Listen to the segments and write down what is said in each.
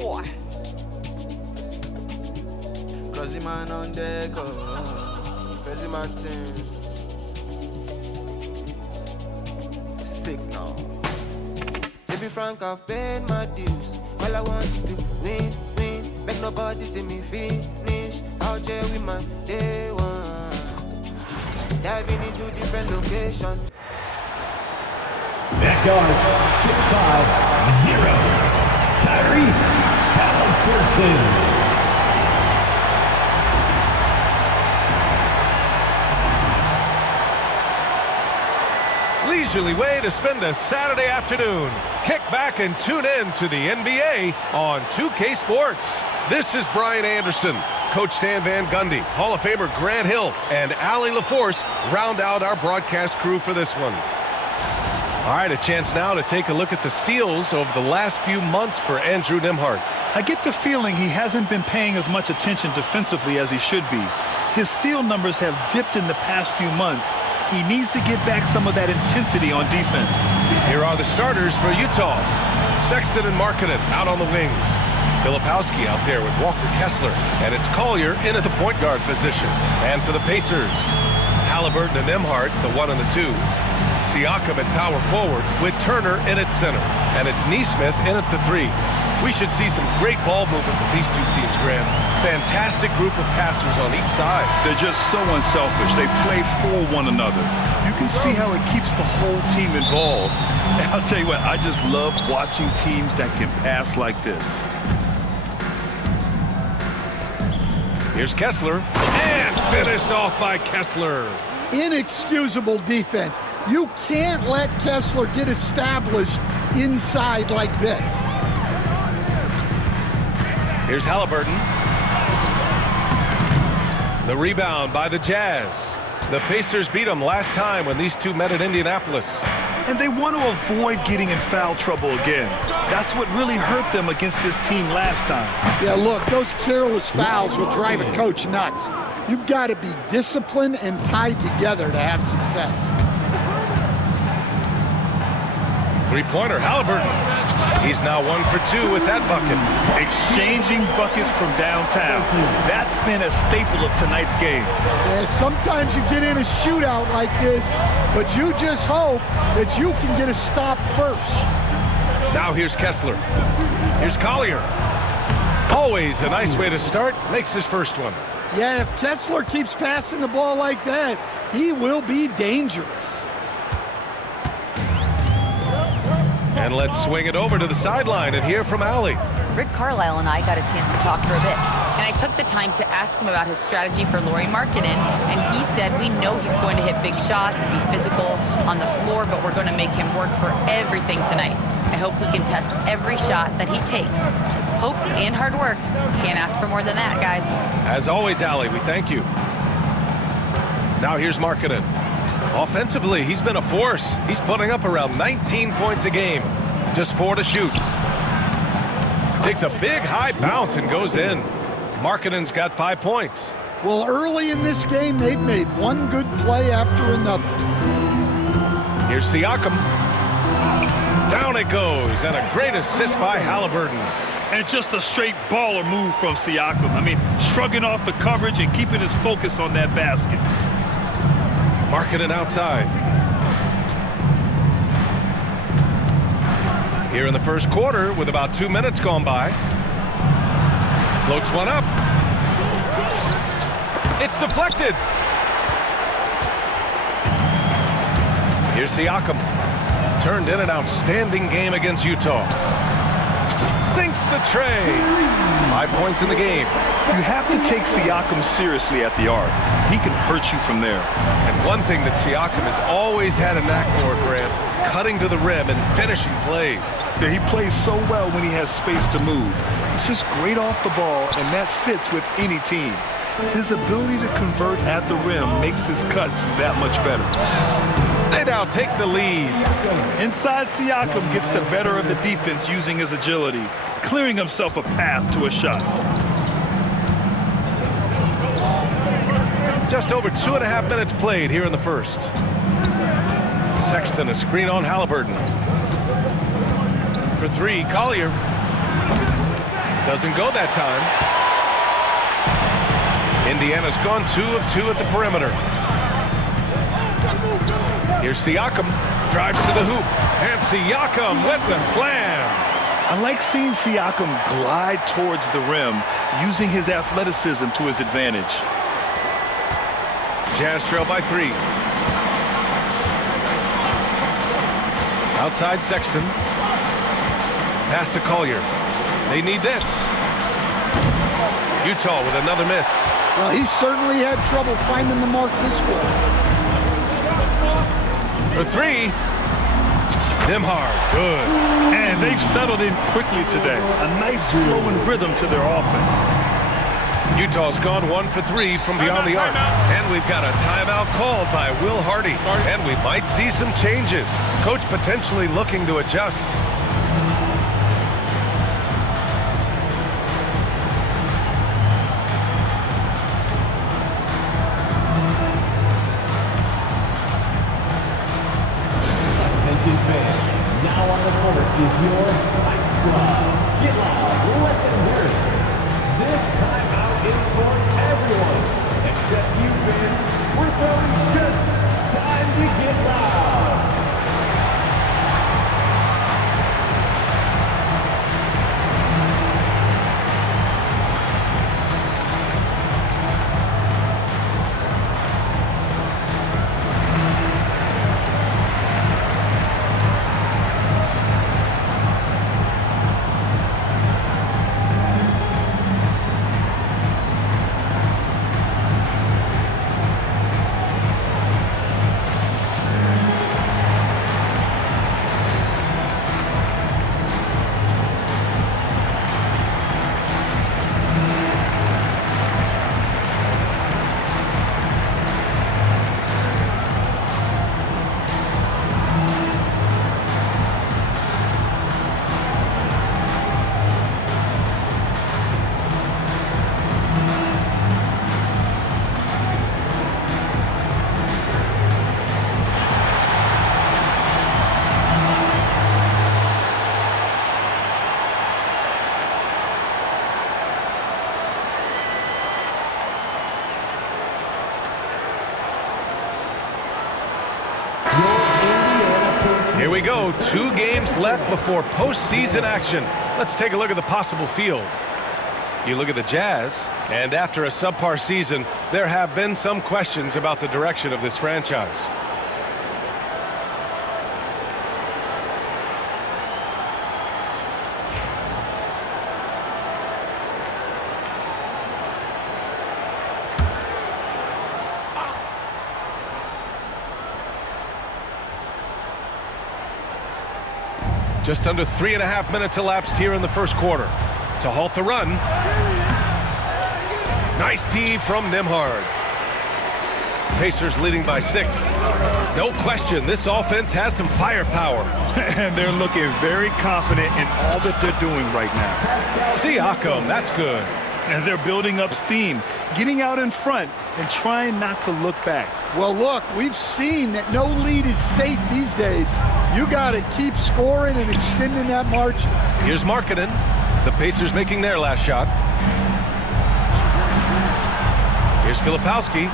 boy. Crazy man on deck, crazy man thing. Signal. To be frank, I've paid my dues. All I want is to win, win. Make nobody see me finish. Out here with my day ones. Diving into different locations. Back guard, 6'5", 0. Tyrese Halliburton. Leisurely way to spend a Saturday afternoon. Kick back and tune in to the NBA on 2K Sports. This is Brian Anderson. Coach Stan Van Gundy, Hall of Famer Grant Hill, and Allie LaForce round out our broadcast crew for this one. All right, a chance now to take a look at the steals over the last few months for Andrew Nembhard. I get the feeling he hasn't been paying as much attention defensively as he should be. His steal numbers have dipped in the past few months. He needs to get back some of that intensity on defense. Here are the starters for Utah. Sexton and Markkanen out on the wings. Filipowski out there with Walker Kessler, and it's Collier in at the point guard position. And for the Pacers, Halliburton and Nembhard, the 1 and the 2. Siakam at power forward with Turner in at center. And it's Nesmith in at the 3. We should see some great ball movement with these two teams, Grant. Fantastic group of passers on each side. They're just so unselfish. They play for one another. You can see how it keeps the whole team involved. And I'll tell you what, I just love watching teams that can pass like this. Here's Kessler, and finished off by Kessler. Inexcusable defense. You can't let Kessler get established inside like this. Here's Halliburton. The rebound by the Jazz. The Pacers beat them last time when these two met at Indianapolis. And they want to avoid getting in foul trouble again. That's what really hurt them against this team last time. Yeah, look, those careless fouls will drive a coach nuts. You've got to be disciplined and tied together to have success. Three-pointer, Halliburton. He's now 1 for 2 with that bucket. Exchanging buckets from downtown. That's been a staple of tonight's game. Yeah, sometimes you get in a shootout like this, but you just hope that you can get a stop first. Now here's Kessler. Here's Collier. Always a nice way to start. Makes his first one. Yeah, if Kessler keeps passing the ball like that, he will be dangerous. And let's swing it over to the sideline and hear from Allie. Rick Carlisle and I got a chance to talk for a bit, and I took the time to ask him about his strategy for Lauri Markkanen, and he said we know he's going to hit big shots and be physical on the floor, but we're going to make him work for everything tonight. I hope we can test every shot that he takes. Hope and hard work. Can't ask for more than that, guys. As always, Allie, we thank you. Now here's Markkanen. Offensively, he's been a force. He's putting up around 19 points a game. Just 4 to shoot. Takes a big high bounce and goes in. Markkanen's got 5 points. Well, early in this game, they've made one good play after another. Here's Siakam. Down it goes, and a great assist by Halliburton. And just a straight baller move from Siakam. I mean, shrugging off the coverage and keeping his focus on that basket. Markkanen outside. Here in the first quarter with about 2 minutes gone by. Floats one up. It's deflected. Here's Siakam. Turned in an outstanding game against Utah. Sinks the tray. 5 points in the game. You have to take Siakam seriously at the arc. He can hurt you from there. And one thing that Siakam has always had a knack for, Grant, cutting to the rim and finishing plays. Yeah, he plays so well when he has space to move. He's just great off the ball, and that fits with any team. His ability to convert at the rim makes his cuts that much better. They now take the lead. Inside, Siakam gets the better of the defense using his agility, clearing himself a path to a shot. Just over 2.5 minutes played here in the first. Sexton, a screen on Halliburton. For 3, Collier. Doesn't go that time. Indiana's gone 2 of 2 at the perimeter. Here's Siakam. Drives to the hoop. And Siakam with the slam. I like seeing Siakam glide towards the rim, using his athleticism to his advantage. Jazz trail by 3. Outside Sexton. Pass to Collier. They need this. Utah with another miss. Well, he certainly had trouble finding the mark this quarter. For 3. Nembhard, good. And they've settled in quickly today. A nice flowing rhythm to their offense. Utah's gone 1 for 3 from beyond the arc. And we've got a timeout called by Will Hardy. And we might see some changes. Coach potentially looking to adjust. Attention fans, now on the court is your Fight Squad. Get loud, let them hear it. This timeout is for everyone, except you fans. We're throwing shirts. Time to get loud. Here we go. 2 games left before postseason action. Let's take a look at the possible field. You look at the Jazz, and after a subpar season, there have been some questions about the direction of this franchise. Just under 3.5 minutes elapsed here in the first quarter. To halt the run. Nice D from Nembhard. Pacers leading by 6. No question, this offense has some firepower. And they're looking very confident in all that they're doing right now. Siakam, that's good. And they're building up steam, getting out in front and trying not to look back. Well, look, we've seen that no lead is safe these days. You got to keep scoring and extending that margin. Here's Markkanen. The Pacers making their last shot. Here's Filipowski.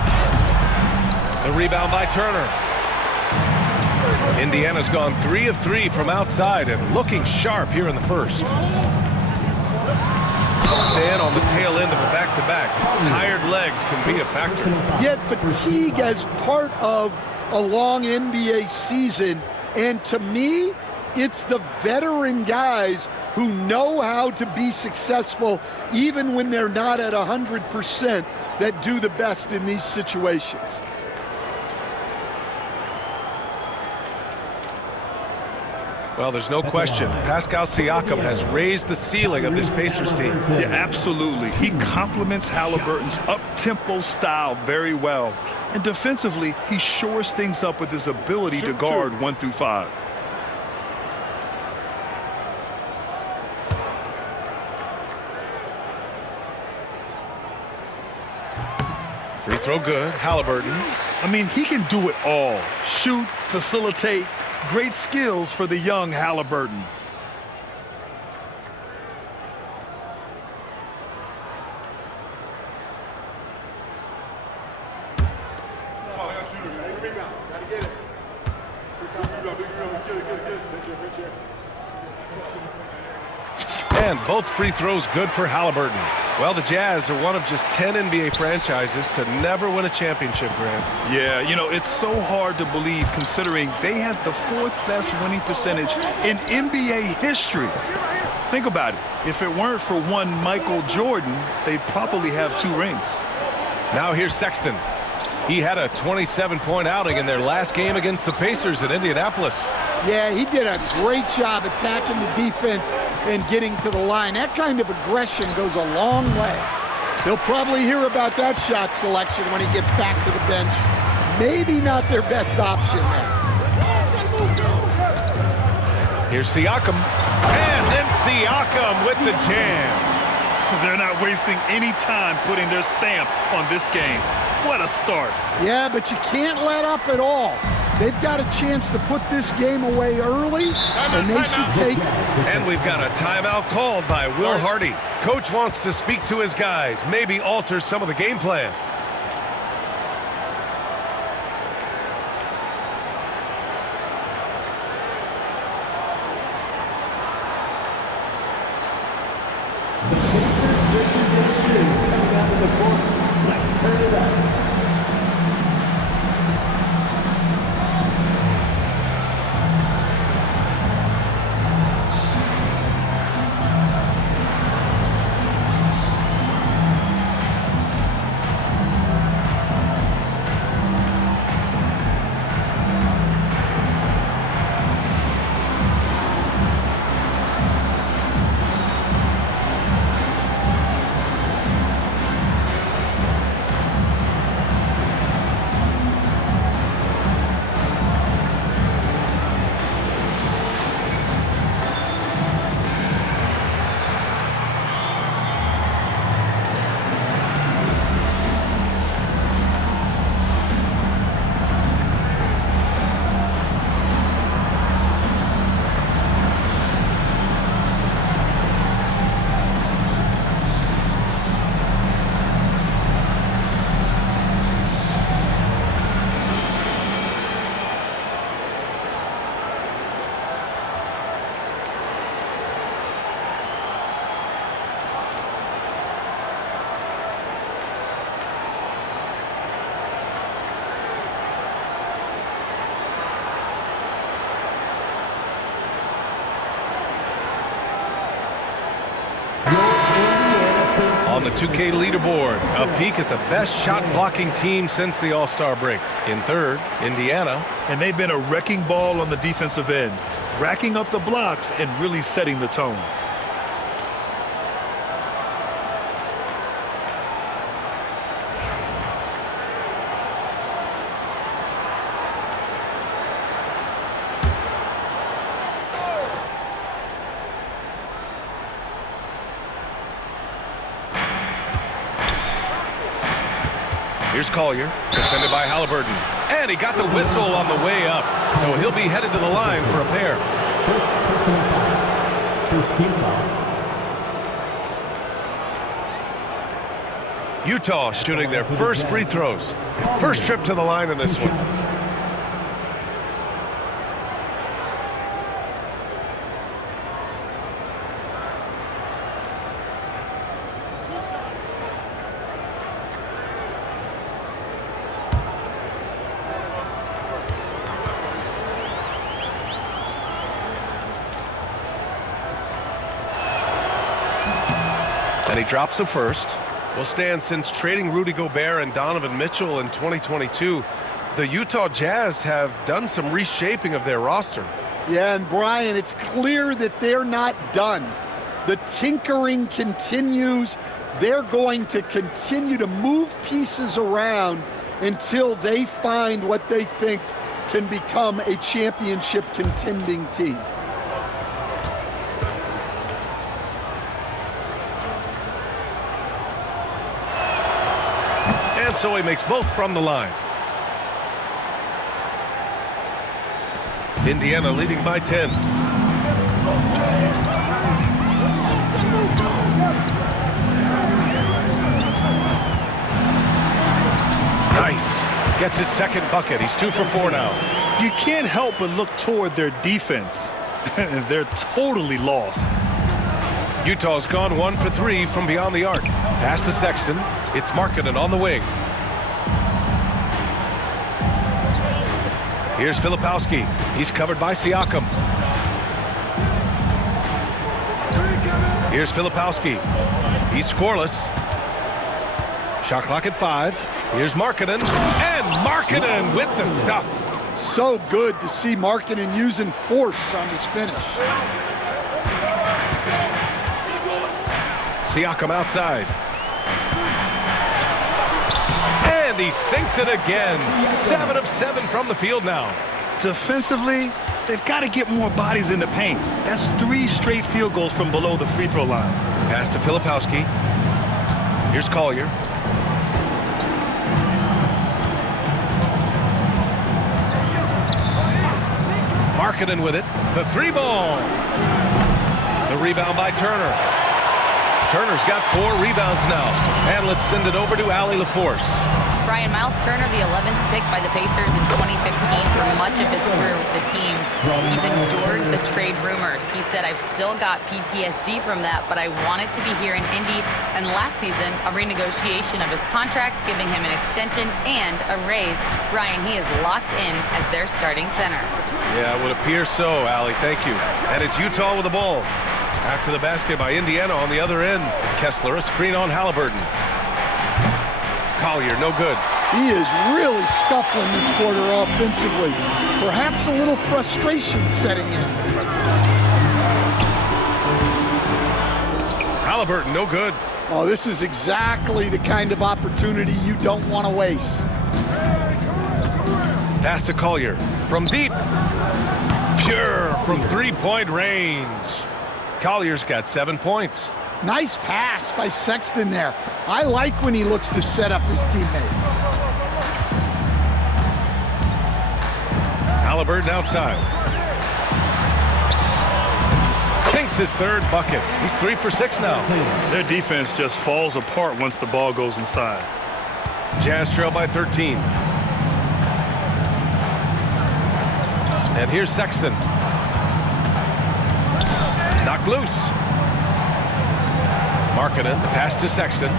The rebound by Turner. Indiana's gone 3 of 3 from outside and looking sharp here in the first. Stand on the tail end of a back-to-back. Tired legs can be a factor. Yet fatigue as part of a long NBA season. And to me, it's the veteran guys who know how to be successful even when they're not at 100% that do the best in these situations. Well, there's no question. Pascal Siakam has raised the ceiling of this Pacers team. Yeah, absolutely. He complements Halliburton's up-tempo style very well. And defensively, he shores things up with his ability to guard 1 through 5. Free throw good. Halliburton. I mean, he can do it all. Shoot, facilitate. Great skills for the young Halliburton. And both free throws good for Halliburton. Well, the Jazz are one of just 10 NBA franchises to never win a championship, Grant. Yeah, you know, it's so hard to believe considering they had the 4th best winning percentage in NBA history. Think about it. If it weren't for one Michael Jordan, they'd probably have 2 rings. Now here's Sexton. He had a 27-point outing in their last game against the Pacers in Indianapolis. Yeah, he did a great job attacking the defense and getting to the line. That kind of aggression goes a long way. They'll probably hear about that shot selection when he gets back to the bench. Maybe not their best option there. Here's Siakam. And then Siakam with the jam. They're not wasting any time putting their stamp on this game. What a start. Yeah, but you can't let up at all. They've got a chance to put this game away early, and they should take it. And we've got a timeout called by Will Hardy. Coach wants to speak to his guys, maybe alter some of the game plan. Let's turn it up. 2K leaderboard. A peek at the best shot-blocking team since the All-Star break. In third, Indiana. And they've been a wrecking ball on the defensive end, racking up the blocks and really setting the tone. Here's Collier, defended by Halliburton. And he got the whistle on the way up, so he'll be headed to the line for a pair. First personal foul. First team foul. Utah shooting their first free throws. First trip to the line in this one. And he drops the first. Well, Stan, since trading Rudy Gobert and Donovan Mitchell in 2022, the Utah Jazz have done some reshaping of their roster. Yeah, and Brian, it's clear that they're not done. The tinkering continues. They're going to continue to move pieces around until they find what they think can become a championship contending team. And so he makes both from the line. Indiana leading by 10. Nice. Gets his second bucket. He's 2 for 4 now. You can't help but look toward their defense. They're totally lost. Utah's gone 1 for 3 from beyond the arc. Pass to Sexton. It's Markkanen on the wing. Here's Filipowski. He's covered by Siakam. Here's Filipowski. He's scoreless. Shot clock at 5. Here's Markkanen. And Markkanen with the stuff. So good to see Markkanen using force on his finish. Siakam outside. And he sinks it again. 7 of 7 from the field now. Defensively, they've got to get more bodies in the paint. That's 3 straight field goals from below the free throw line. Pass to Filipowski. Here's Collier. Markkanen with it. The 3-ball. The rebound by Turner. Turner's got 4 rebounds now. And let's send it over to Allie LaForce. Brian, Myles Turner, the 11th pick by the Pacers in 2015 for much of his career with the team. He's endured the trade rumors. He said, I've still got PTSD from that, but I wanted to be here in Indy. And last season, a renegotiation of his contract, giving him an extension and a raise. Brian, he is locked in as their starting center. Yeah, it would appear so, Allie. Thank you. And it's Utah with the ball. After the basket by Indiana on the other end. Kessler, a screen on Halliburton. Collier, no good. He is really scuffling this quarter offensively. Perhaps a little frustration setting in. Halliburton, no good. Oh, this is exactly the kind of opportunity you don't want to waste. Pass to Collier. From deep. Pure from 3-point range. Collier's got 7 points. Nice pass by Sexton there. I like when he looks to set up his teammates. Halliburton outside. Sinks his 3rd bucket. He's 3 for 6 now. Their defense just falls apart once the ball goes inside. Jazz trail by 13. And here's Sexton. Knocked loose. Markkanen, the pass to Sexton.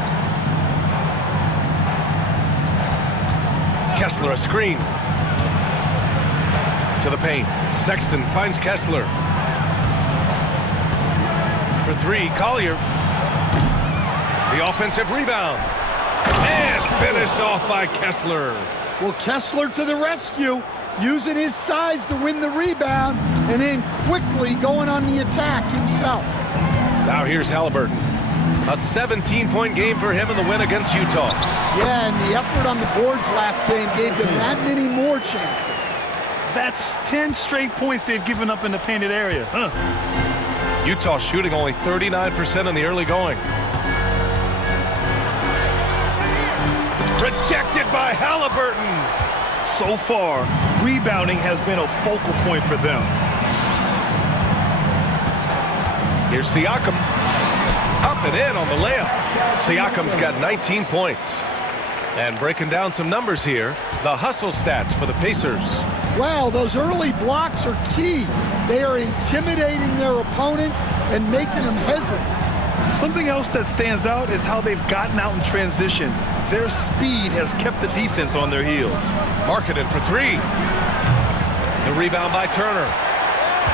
Kessler, a screen. To the paint. Sexton finds Kessler. For 3, Collier. The offensive rebound. And finished off by Kessler. Well, Kessler to the rescue, using his size to win the rebound, and then quickly going on the attack himself. Now here's Halliburton. A 17-point game for him in the win against Utah. Yeah, and the effort on the boards last game gave them that many more chances. That's 10 straight points they've given up in the painted area. Utah shooting only 39% in the early going. Rejected by Halliburton. So far, rebounding has been a focal point for them. Here's Siakam. Up and in on the layup. Siakam's got 19 points. And breaking down some numbers here, the hustle stats for the Pacers. Wow, those early blocks are key. They are intimidating their opponents and making them hesitant. Something else that stands out is how they've gotten out in transition. Their speed has kept the defense on their heels. Markkanen for three. The rebound by Turner.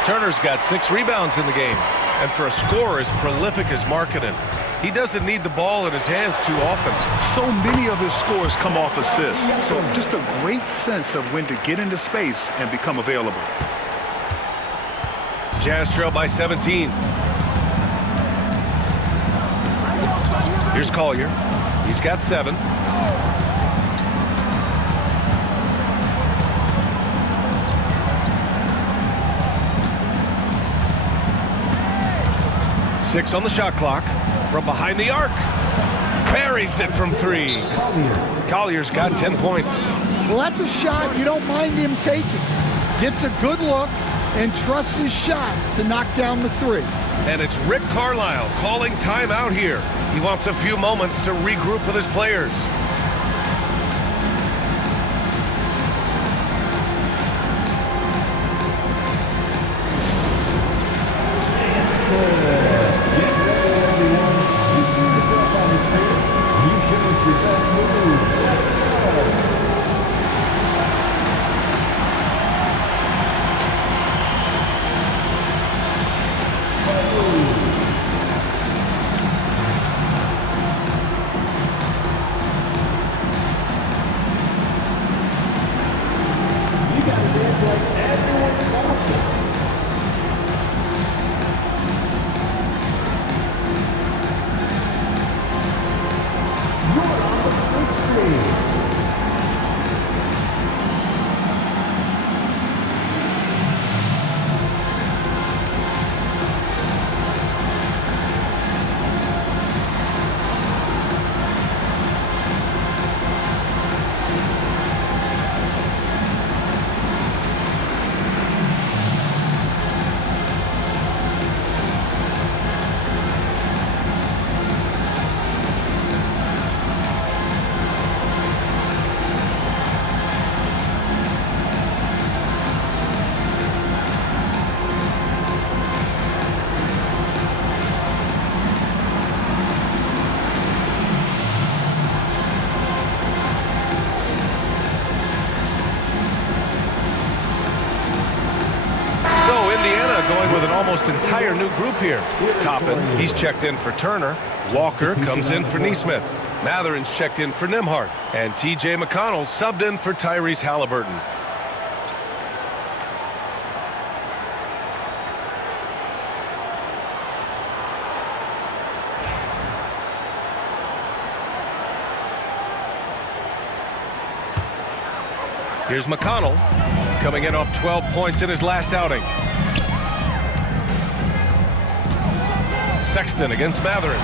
Turner's got 6 rebounds in the game. And for a scorer as prolific as Markkanen, he doesn't need the ball in his hands too often. So many of his scores come off assists. So just a great sense of when to get into space and become available. Jazz trail by 17. Here's Collier. He's got 7. Six on the shot clock. From behind the arc. Buries it from 3. Collier's got 10 points. Well, that's a shot you don't mind him taking. Gets a good look and trusts his shot to knock down the 3. And it's Rick Carlisle calling timeout here. He wants a few moments to regroup with his players. Going with an almost entire new group here. Toppin, he's checked in for Turner. Walker comes in for Nesmith. Matherin's checked in for Nembhard. And T.J. McConnell subbed in for Tyrese Halliburton. Here's McConnell, coming in off 12 points in his last outing. Sexton against Mathurin.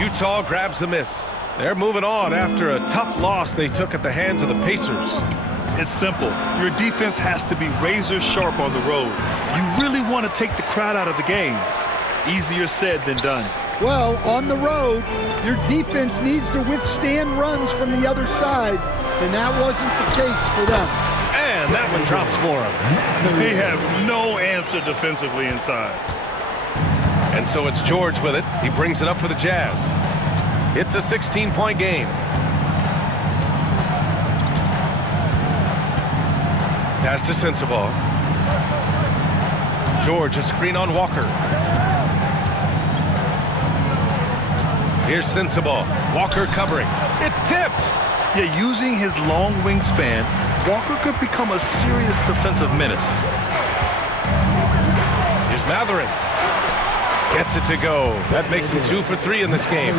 Utah grabs the miss. They're moving on after a tough loss they took at the hands of the Pacers. It's simple. Your defense has to be razor sharp on the road. You really want to take the crowd out of the game. Easier said than done. Well, on the road, your defense needs to withstand runs from the other side, and that wasn't the case for them. And that one drops for him. They have no answer defensively inside. And so it's George with it. He brings it up for the Jazz. It's a 16-point game. Pass to Sensabaugh. George, a screen on Walker. Here's Sensabaugh. Walker covering. It's tipped. Yeah, using his long wingspan, Walker could become a serious defensive menace. Here's Matherin. Gets it to go. That makes him 2 for 3 in this game.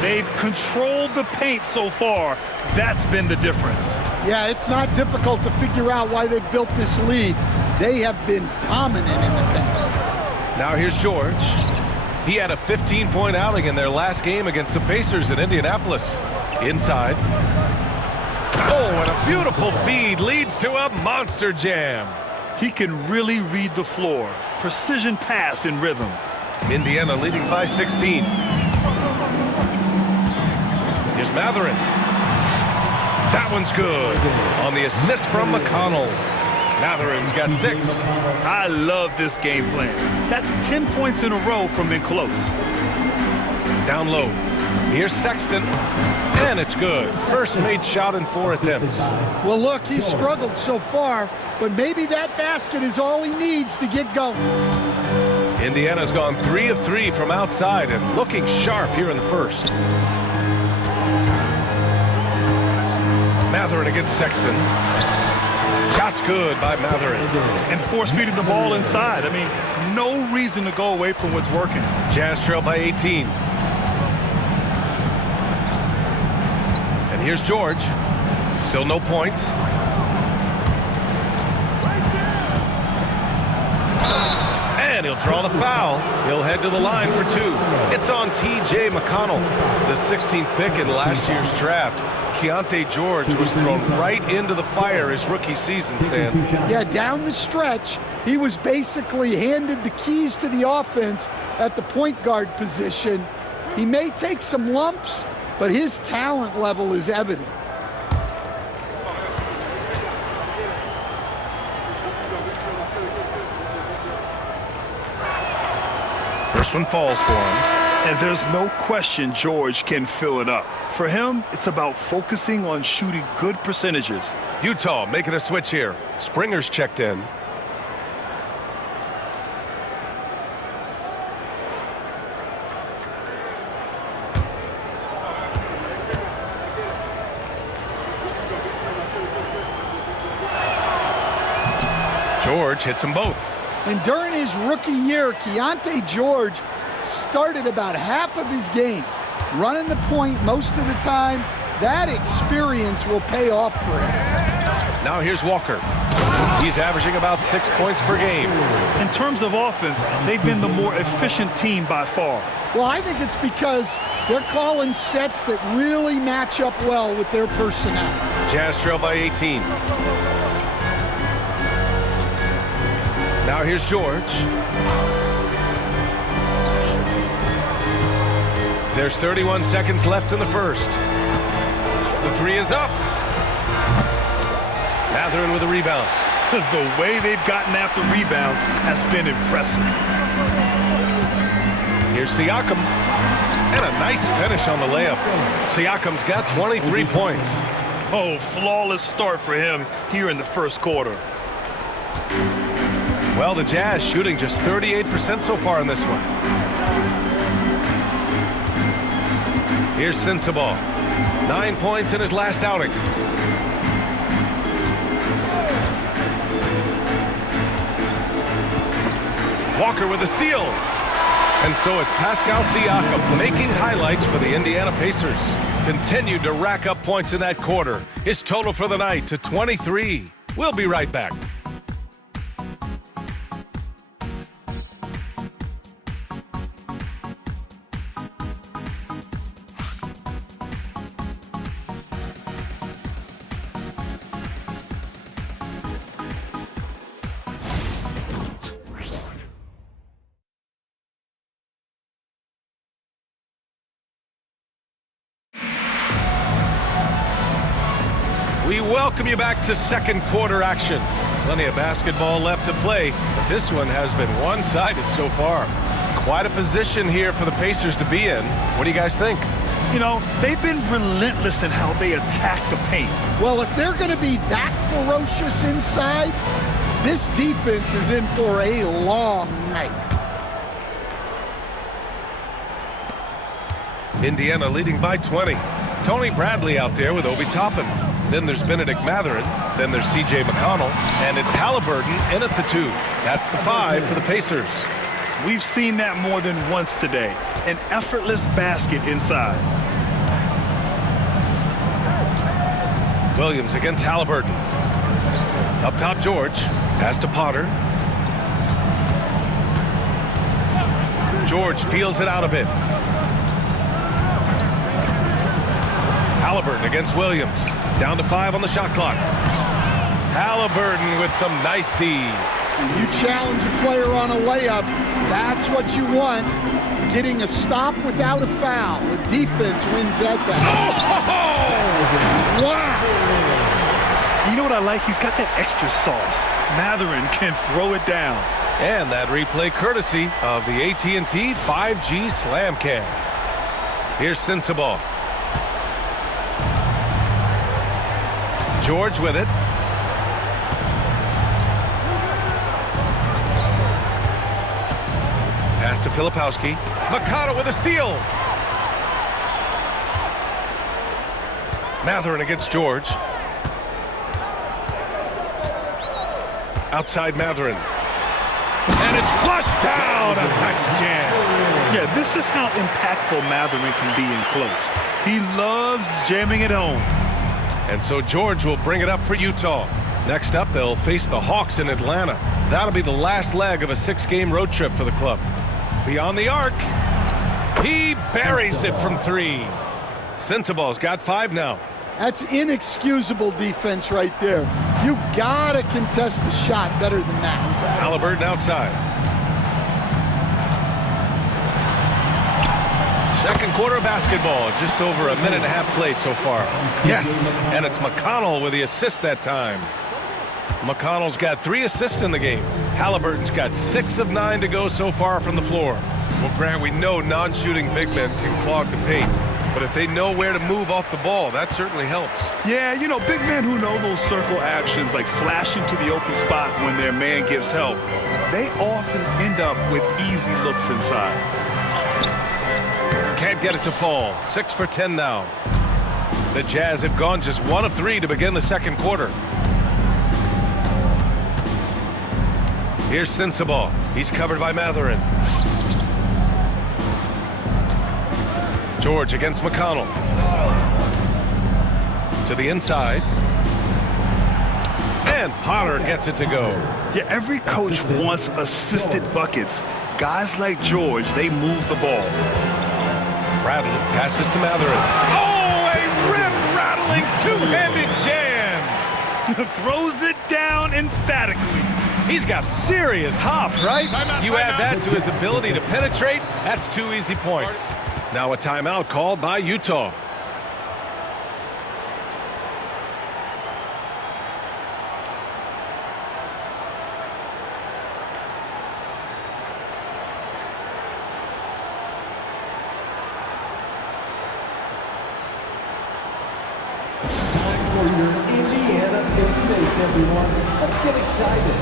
They've controlled the paint so far. That's been the difference. Yeah, it's not difficult to figure out why they built this lead. They have been dominant in the paint. Now here's George. He had a 15-point outing in their last game against the Pacers in Indianapolis. Inside. Oh, and a beautiful feed leads to a monster jam. He can really read the floor. Precision pass in rhythm. Indiana leading by 16. Here's Matherin. That one's good. On the assist from McConnell. Matherin's got 6. I love this game plan. That's 10 points in a row from in close. Down low. Here's Sexton. And it's good. First made shot in 4 attempts. Well, look, he's struggled so far, but maybe that basket is all he needs to get going. Indiana's gone 3 of 3 from outside and looking sharp here in the first. Matherin against Sexton. Shot's good by Matherin. And force feeding the ball inside. I mean, no reason to go away from what's working. Jazz trail by 18. And here's George. Still no points. And he'll draw the foul. He'll head to the line for 2. It's on T.J. McConnell, the 16th pick in last year's draft. Keontae George was thrown right into the fire his rookie season, Stan. Yeah, down the stretch, he was basically handed the keys to the offense at the point guard position. He may take some lumps, but his talent level is evident. First one falls for him. And there's no question George can fill it up. For him, it's about focusing on shooting good percentages. Utah making a switch here. Springer's checked in. George hits them both. And during his rookie year, Keontae George started about half of his games, running the point most of the time. That experience will pay off for him. Now here's Walker. He's averaging about 6 points per game. In terms of offense, they've been the more efficient team by far. Well, I think it's because they're calling sets that really match up well with their personnel. Jazz trail by 18. Now here's George. There's 31 seconds left in the first. The 3 is up. Matherin with a rebound. The way they've gotten after rebounds has been impressive. Here's Siakam. And a nice finish on the layup. Siakam's got 23 points. Oh, flawless start for him here in the first quarter. Well, the Jazz shooting just 38% so far in this one. Here's Sensabaugh. 9 points in his last outing. Walker with a steal. And so it's Pascal Siakam making highlights for the Indiana Pacers. Continued to rack up points in that quarter. His total for the night to 23. We'll be right back. We welcome you back to second quarter action. Plenty of basketball left to play, but this one has been one-sided so far. Quite a position here for the Pacers to be in. What do you guys think? You know, they've been relentless in how they attack the paint. Well, if they're going to be that ferocious inside, this defense is in for a long night. Indiana leading by 20. Tony Bradley out there with Obi Toppin. Then there's Benedict Mathurin. Then there's TJ McConnell. And it's Halliburton in at the 2. That's the 5 for the Pacers. We've seen that more than once today. An effortless basket inside. Williams against Halliburton. Up top, George. Pass to Potter. George feels it out a bit. Halliburton against Williams. Down to 5 on the shot clock. Halliburton with some nice D. You challenge a player on a layup, that's what you want. Getting a stop without a foul. The defense wins that battle. Oh! Wow! You know what I like? He's got that extra sauce. Mathurin can throw it down. And that replay courtesy of the AT&T 5G Slam Cam. Here's Sensabaugh. George with it. Pass to Filipowski. McConnell with a steal. Mathurin against George. Outside Mathurin. And it's flushed down. A nice jam. Yeah, this is how impactful Mathurin can be in close. He loves jamming it home. And so George will bring it up for Utah. Next up, they'll face the Hawks in Atlanta. That'll be the last leg of a 6-game road trip for the club. Beyond the arc. He buries it from 3. Sensabaugh's got 5 now. That's inexcusable defense right there. You gotta contest the shot better than that. Halliburton outside. Second quarter basketball, just over a minute and a half played so far. Yes, and it's McConnell with the assist that time. McConnell's got 3 assists in the game. Halliburton's got 6 of 9 to go so far from the floor. Well, Grant, we know non-shooting big men can clog the paint. But if they know where to move off the ball, that certainly helps. Yeah, you know, big men who know those circle actions, like flashing to the open spot when their man gives help, they often end up with easy looks inside. Can't get it to fall. 6 for 10 now. The Jazz have gone just 1 of 3 to begin the second quarter. Here's Sensabaugh. He's covered by Mathurin. George against McConnell. To the inside. And Potter gets it to go. Yeah, every coach wants assisted buckets. Guys like George, they move the ball. Bradley passes to Mathurin. Oh, a rim-rattling two-handed jam. Throws it down emphatically. He's got serious hop, right? You add that to his ability to penetrate, that's 2 easy points. Now a timeout called by Utah. Time for your Indiana Penn State, everyone. Let's get excited.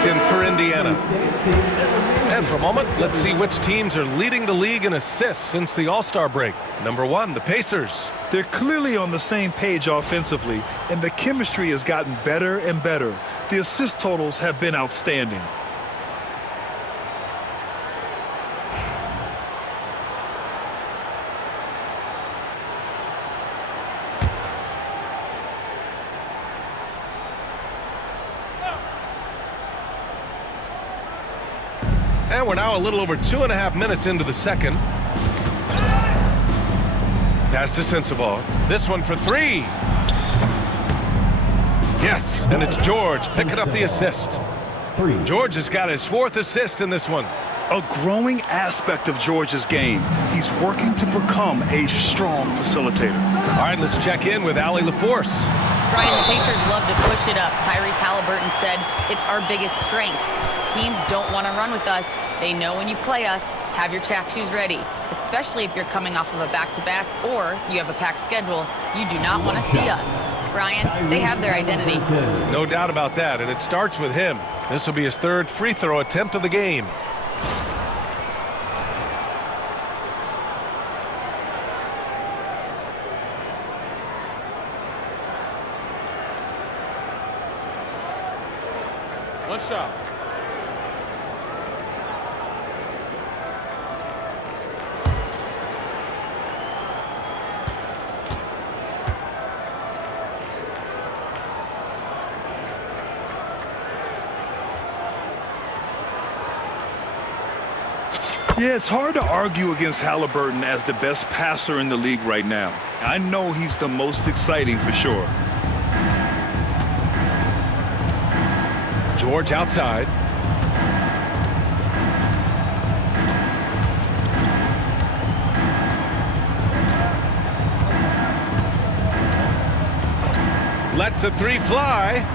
checked in for Indiana. And for a moment, let's see which teams are leading the league in assists since the All-Star break. Number 1, the Pacers. They're clearly on the same page offensively, and the chemistry has gotten better and better. The assist totals have been outstanding. And we're now a little over 2.5 minutes into the second. Pass to Sensabaugh. This one for 3. Yes, and it's George picking up the assist. George has got his 4th assist in this one. A growing aspect of George's game. He's working to become a strong facilitator. All right, let's check in with Allie LaForce. Brian, the Pacers love to push it up. Tyrese Halliburton said it's our biggest strength. Teams don't want to run with us. They know when you play us, have your track shoes ready, especially if you're coming off of a back-to-back or you have a packed schedule. You do not want to see us. Brian, they have their identity. No doubt about that, and it starts with him. This will be his 3rd free throw attempt of the game. One shot. Yeah, it's hard to argue against Halliburton as the best passer in the league right now. I know he's the most exciting for sure. George outside. Lets the 3 fly.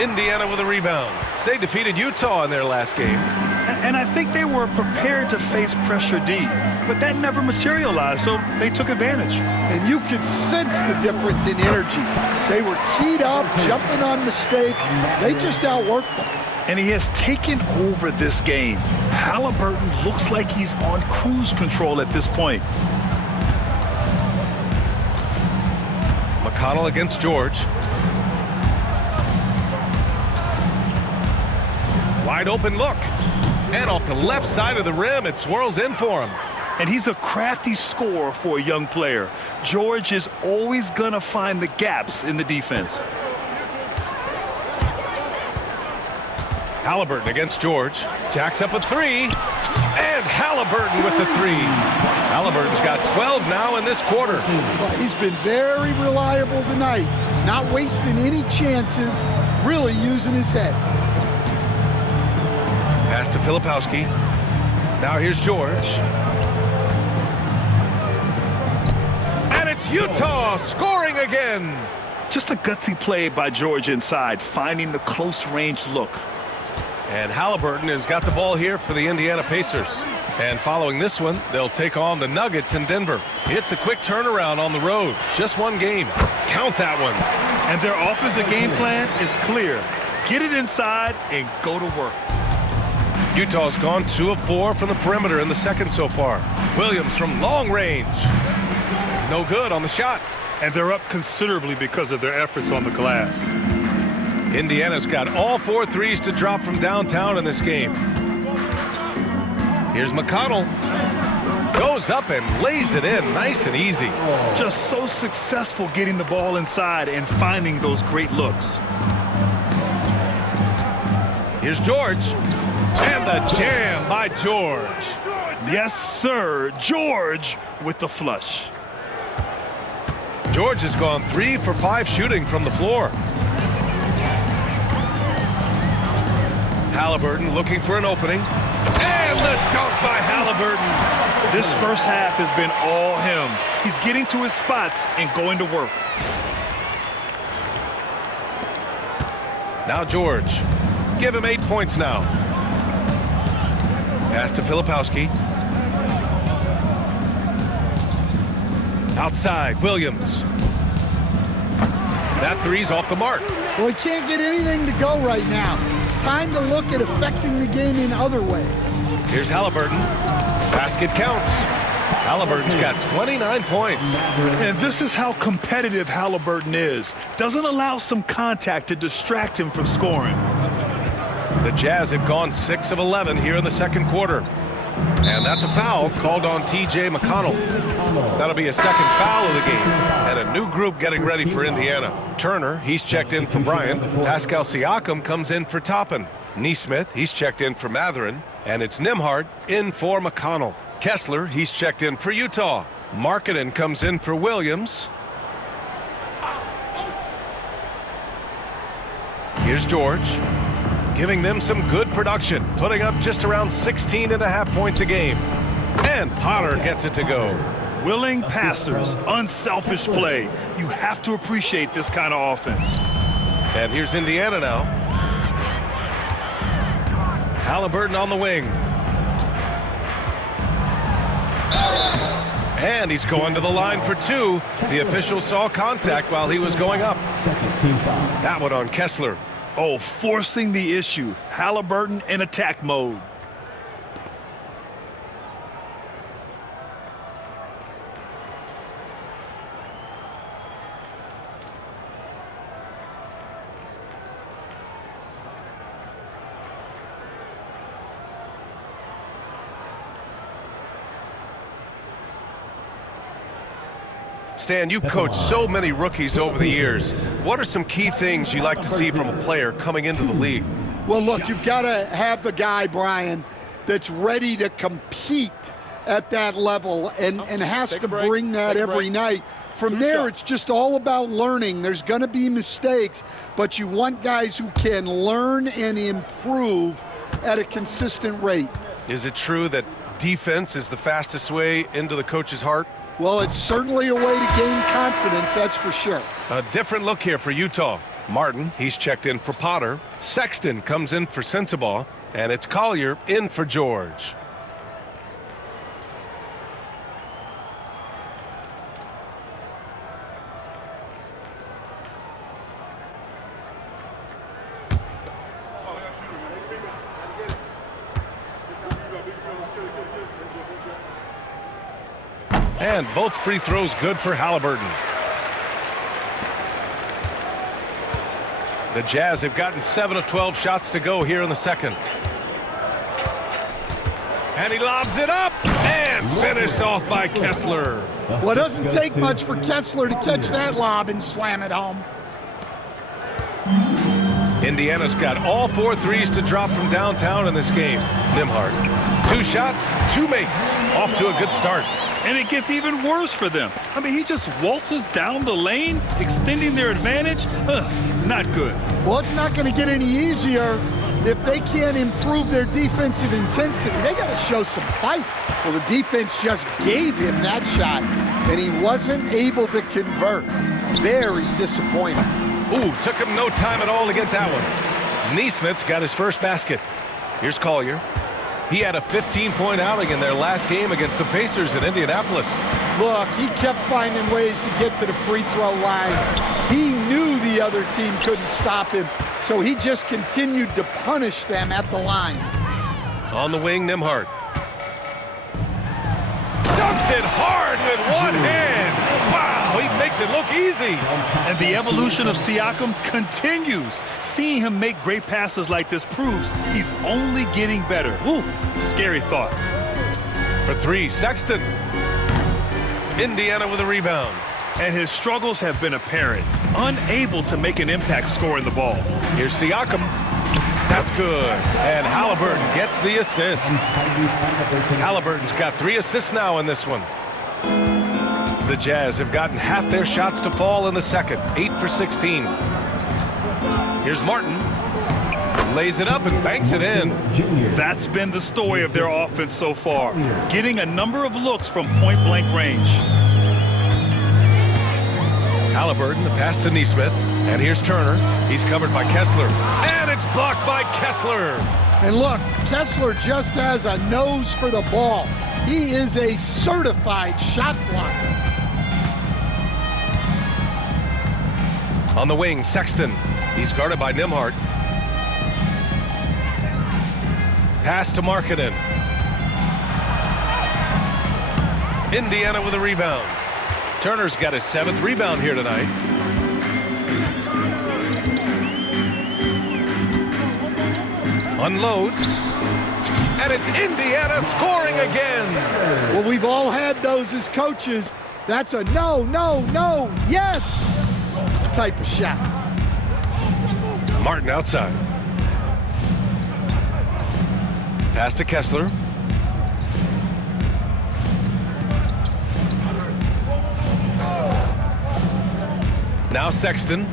Indiana with a rebound. They defeated Utah in their last game. And I think they were prepared to face pressure D, but that never materialized, so they took advantage. And you could sense the difference in energy. They were keyed up, jumping on mistakes. They just outworked them. And he has taken over this game. Halliburton looks like he's on cruise control at this point. McConnell against George. Wide open look. And off the left side of the rim, it swirls in for him. And he's a crafty scorer for a young player. George is always going to find the gaps in the defense. Halliburton against George. Jacks up a 3. And Halliburton with the 3. Halliburton's got 12 now in this quarter. Well, he's been very reliable tonight. Not wasting any chances, really using his head. Pass to Filipowski. Now here's George. And it's Utah scoring again. Just a gutsy play by George inside, finding the close range look. And Halliburton has got the ball here for the Indiana Pacers. And following this one, they'll take on the Nuggets in Denver. It's a quick turnaround on the road. Just one game. Count that one. And their offensive game plan is clear. Get it inside and go to work. Utah's gone 2 of 4 from the perimeter in the second so far. Williams from long range. No good on the shot. And they're up considerably because of their efforts on the glass. Indiana's got all 4 threes to drop from downtown in this game. Here's McConnell. Goes up and lays it in nice and easy. Just so successful getting the ball inside and finding those great looks. Here's George. And the jam by George. Yes, sir. George with the flush. George has gone 3 for 5 shooting from the floor. Halliburton looking for an opening. And the dunk by Halliburton. This first half has been all him. He's getting to his spots and going to work. Now George. Give him 8 points now. Pass to Filipowski. Outside, Williams. That three's off the mark. Well, he can't get anything to go right now. It's time to look at affecting the game in other ways. Here's Halliburton. Basket counts. Halliburton's got 29 points. And this is how competitive Halliburton is. Doesn't allow some contact to distract him from scoring. The Jazz have gone 6 of 11 here in the second quarter. And that's a foul called on T.J. McConnell. That'll be a second foul of the game. And a new group getting ready for Indiana. Turner, he's checked in for Bryant. Pascal Siakam comes in for Toppin. Nesmith, he's checked in for Mathurin. And it's Nembhard in for McConnell. Kessler, he's checked in for Utah. Markkanen comes in for Williams. Here's George, giving them some good production, putting up just around 16.5 points a game. And Potter gets it to go. Willing passers, unselfish play. You have to appreciate this kind of offense. And here's Indiana now. Halliburton on the wing. And he's going to the line for 2. The official saw contact while he was going up. That one on Kessler. Oh, forcing the issue. Halliburton in attack mode. Stan, you've coached so many rookies over the years. What are some key things you like to see from a player coming into the league? Well, look, you've got to have the guy, Brian, that's ready to compete at that level and has to bring that every night. From there, it's just all about learning. There's going to be mistakes, but you want guys who can learn and improve at a consistent rate. Is it true that defense is the fastest way into the coach's heart? Well, it's certainly a way to gain confidence, that's for sure. A different look here for Utah. Martin, he's checked in for Potter. Sexton comes in for Sensabaugh. And it's Collier in for George. And both free throws good for Halliburton. The Jazz have gotten 7 of 12 shots to go here in the second. And he lobs it up and finished off by Kessler. Well, it doesn't take much for Kessler to catch that lob and slam it home. Indiana's got all 4 threes to drop from downtown in this game. Nembhard, 2 shots, 2 makes. Off to a good start. And it gets even worse for them. I mean, he just waltzes down the lane, extending their advantage. Not good. Well, it's not going to get any easier if they can't improve their defensive intensity. They got to show some fight. Well, the defense just gave him that shot, and he wasn't able to convert. Very disappointing. Ooh, took him no time at all to get that one. Nesmith's got his first basket. Here's Collier. He had a 15-point outing in their last game against the Pacers in Indianapolis. Look, he kept finding ways to get to the free throw line. He knew the other team couldn't stop him, so he just continued to punish them at the line. On the wing, Nembhard. Dunks it hard with one hand. Wow, he makes it look easy. And the evolution of Siakam continues. Seeing him make great passes like this proves he's only getting better. Ooh, scary thought. For 3, Sexton. Indiana with a rebound. And his struggles have been apparent. Unable to make an impact scoring the ball. Here's Siakam. That's good. And Halliburton gets the assist. Halliburton's got 3 assists now in this one. The Jazz have gotten half their shots to fall in the second. 8 for 16. Here's Martin. Lays it up and banks it in. That's been the story of their offense so far. Getting a number of looks from point-blank range. Halliburton, the pass to Nesmith. And here's Turner. He's covered by Kessler. And it's blocked by Kessler. And look, Kessler just has a nose for the ball. He is a certified shot blocker. On the wing, Sexton. He's guarded by Nembhard. Pass to Markkanen. Indiana with a rebound. Turner's got his 7th rebound here tonight. Unloads. And it's Indiana scoring again. Well, we've all had those as coaches. That's a no, no, no, yes type of shot. Martin outside. Pass to Kessler. Now Sexton.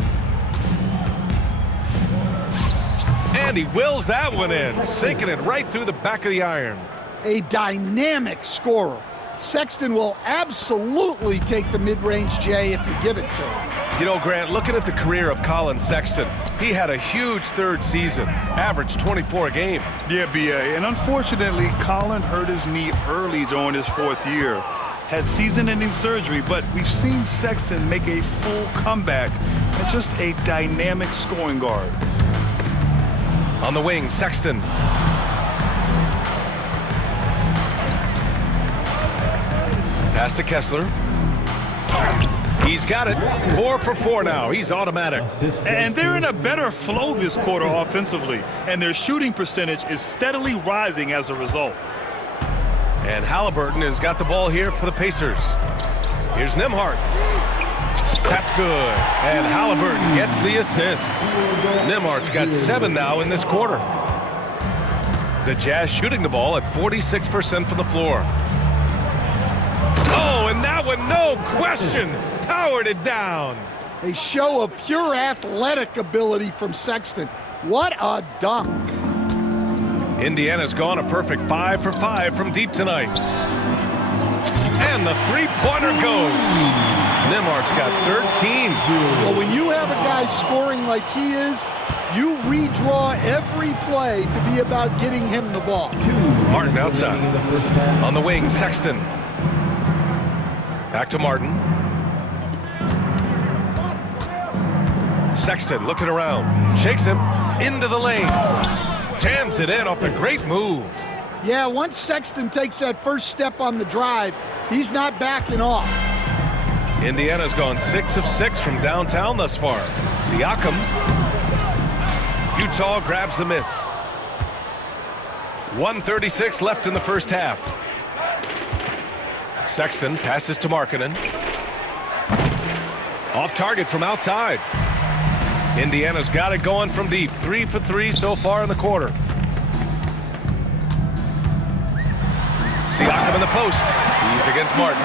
And he wills that one in, sinking it right through the back of the iron. A dynamic scorer. Sexton will absolutely take the mid-range J if you give it to him. You know, Grant, looking at the career of Colin Sexton, he had a huge 3rd season, averaged 24 a game. Yeah, B.A., and unfortunately, Colin hurt his knee early during his 4th year. Had season-ending surgery, but we've seen Sexton make a full comeback and just a dynamic scoring guard. On the wing, Sexton. Pass to Kessler. He's got it. 4 for 4 now. He's automatic. And they're in a better flow this quarter offensively, and their shooting percentage is steadily rising as a result. And Halliburton has got the ball here for the Pacers. Here's Nembhard. That's good. And Halliburton gets the assist. Nembhard's got 7 now in this quarter. The Jazz shooting the ball at 46% from the floor. Oh, and that one, no question, powered it down. A show of pure athletic ability from Sexton. What a dunk. Indiana's gone a perfect 5 for 5 from deep tonight. And the three-pointer goes. Nembhard's got 13. Well, when you have a guy scoring like he is, you redraw every play to be about getting him the ball. Martin outside. On the wing, Sexton. Back to Martin. Sexton looking around. Shakes him into the lane. Jams it in off the great move. Yeah, once Sexton takes that first step on the drive, he's not backing off. Indiana's gone 6 of 6 from downtown thus far. Siakam. Utah grabs the miss. 1:36 left in the first half. Sexton passes to Markkanen. Off target from outside. Indiana's got it going from deep. 3 for 3 so far in the quarter. Siakam in the post. He's against Martin.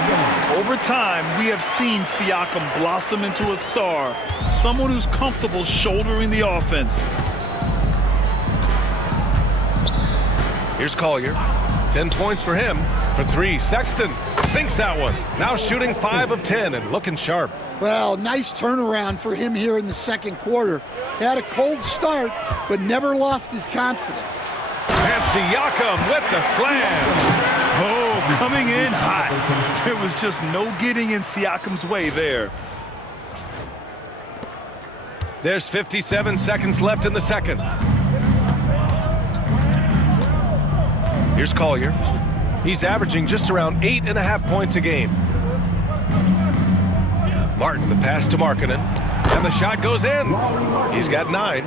Over time, we have seen Siakam blossom into a star, someone who's comfortable shouldering the offense. Here's Collier. 10 points for him. For 3, Sexton sinks that one. Now shooting 5 of 10 and looking sharp. Well, nice turnaround for him here in the second quarter. Had a cold start, but never lost his confidence. And Siakam with the slam. Oh, coming in hot. There was just no getting in Siakam's way there. There's 57 seconds left in the second. Here's Collier. He's averaging just around 8.5 points a game. Martin, the pass to Markkanen. And the shot goes in. He's got 9.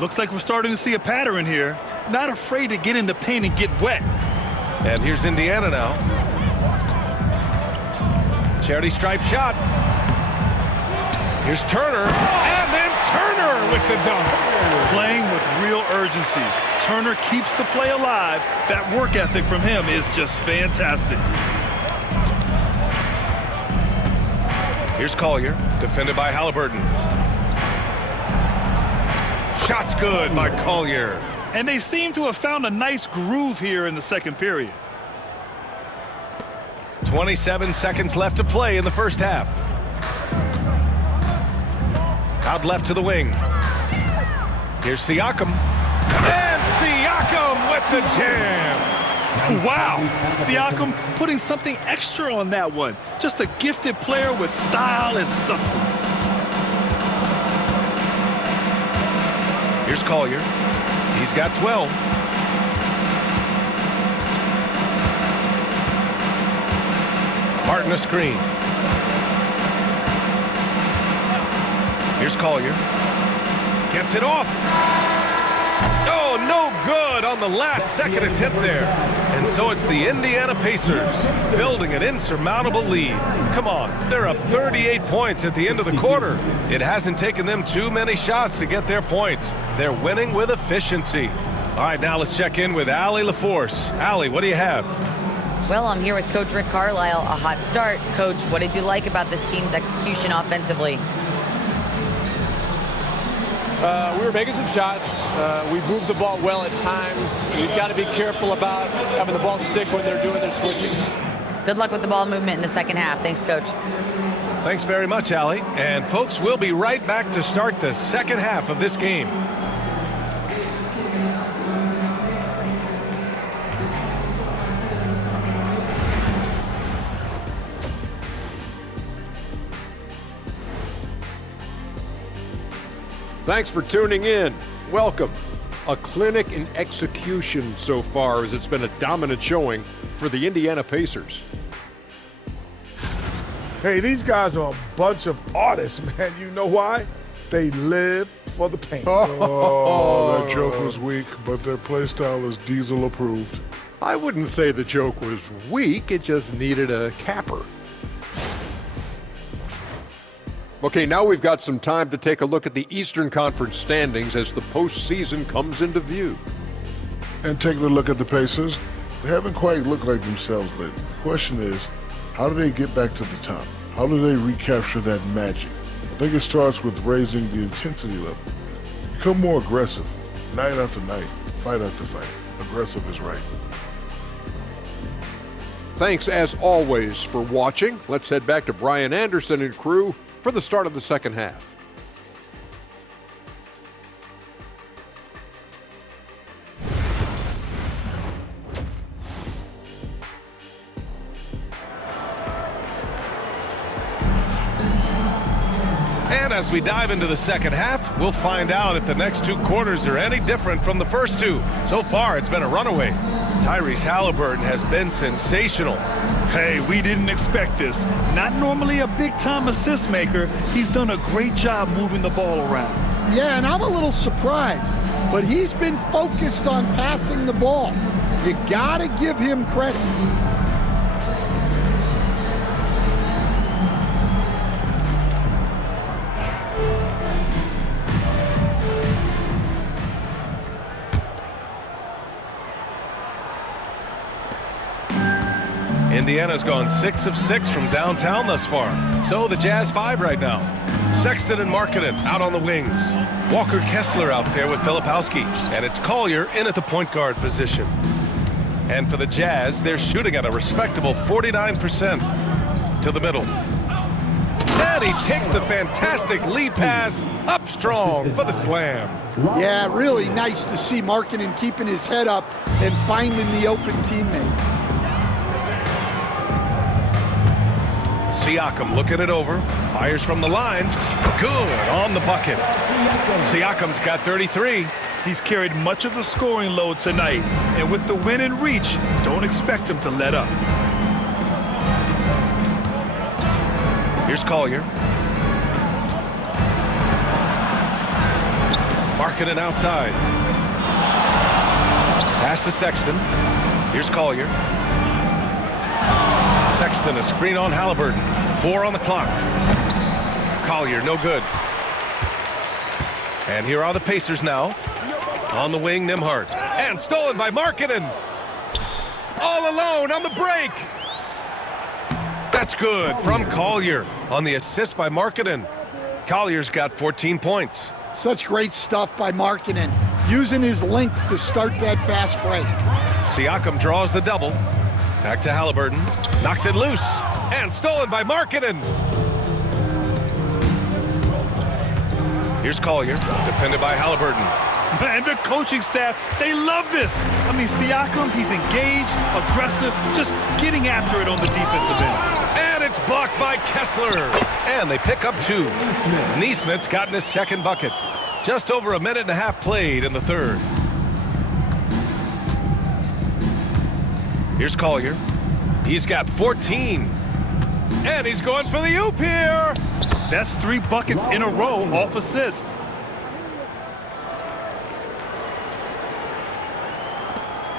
Looks like we're starting to see a pattern here. Not afraid to get in the paint and get wet. And here's Indiana now. Charity stripe shot. Here's Turner. And then Turner with the dunk. Playing with real urgency. Turner keeps the play alive. That work ethic from him is just fantastic. Here's Collier, defended by Halliburton. Shot's good by Collier. And they seem to have found a nice groove here in the second period. 27 seconds left to play in the first half. Out left to the wing. Here's Siakam. And Siakam with the jam. Wow, Siakam putting something extra on that one. Just a gifted player with style and substance. Here's Collier. He's got 12. Martin a screen. Here's Collier. Gets it off. Oh, no good on the last second attempt there. And so it's the Indiana Pacers building an insurmountable lead. Come on, they're up 38 points at the end of the quarter. It hasn't taken them too many shots to get their points. They're winning with efficiency. All right, now let's check in with Allie LaForce. Allie, what do you have? Well, I'm here with Coach Rick Carlisle. A hot start. Coach, what did you like about this team's execution offensively? We were making some shots. We moved the ball well at times. We've got to be careful about having the ball stick when they're doing their switching. Good luck with the ball movement in the second half. Thanks, Coach. Thanks very much, Allie. And folks, we'll be right back to start the second half of this game. Thanks for tuning in. Welcome. A clinic in execution so far, as it's been a dominant showing for the Indiana Pacers. Hey, these guys are a bunch of artists, man. You know why? They live for the paint. Oh, that joke was weak, but their play style is Diesel approved. I wouldn't say the joke was weak, it just needed a capper. Okay, now we've got some time to take a look at the Eastern Conference standings as the postseason comes into view. And taking a look at the Pacers, they haven't quite looked like themselves lately. The question is, how do they get back to the top? How do they recapture that magic? I think it starts with raising the intensity level. Become more aggressive, night after night, fight after fight. Aggressive is right. Thanks, as always, for watching. Let's head back to Brian Anderson and crew for the start of the second half. And as we dive into the second half, we'll find out if the next two quarters are any different from the first two. So far, it's been a runaway. Tyrese Halliburton has been sensational. Hey, we didn't expect this. Not normally a big-time assist maker. He's done a great job moving the ball around. Yeah, and I'm a little surprised, but he's been focused on passing the ball. You gotta give him credit. Indiana's gone 6 of 6 from downtown thus far. So the Jazz 5 right now. Sexton and Markkanen out on the wings. Walker Kessler out there with Filipowski. And it's Collier in at the point guard position. And for the Jazz, they're shooting at a respectable 49% to the middle. And he takes the fantastic lead pass up strong for the slam. Yeah, really nice to see Markkanen keeping his head up and finding the open teammate. Siakam looking it over, fires from the line, good on the bucket. Siakam's got 33. He's carried much of the scoring load tonight, and with the win in reach, don't expect him to let up. Here's Collier. Markkanen outside. Pass to Sexton. Here's Collier. Sexton, a screen on Halliburton. 4 on the clock. Collier, no good. And here are the Pacers now. On the wing, Nembhard. And stolen by Markkanen. All alone on the break. That's good from Collier on the assist by Markkanen. Collier's got 14 points. Such great stuff by Markkanen, using his length to start that fast break. Siakam draws the double. Back to Halliburton. Knocks it loose. And stolen by Markkanen. Here's Collier, defended by Halliburton. And the coaching staff, they love this. I mean, Siakam, he's engaged, aggressive, just getting after it on the defensive end. And it's blocked by Kessler. And they pick up 2. Neesmith's gotten his second bucket. Just over a minute and a half played in the third. Here's Collier. He's got 14. And he's going for the oop here. That's 3 buckets in a row off assist.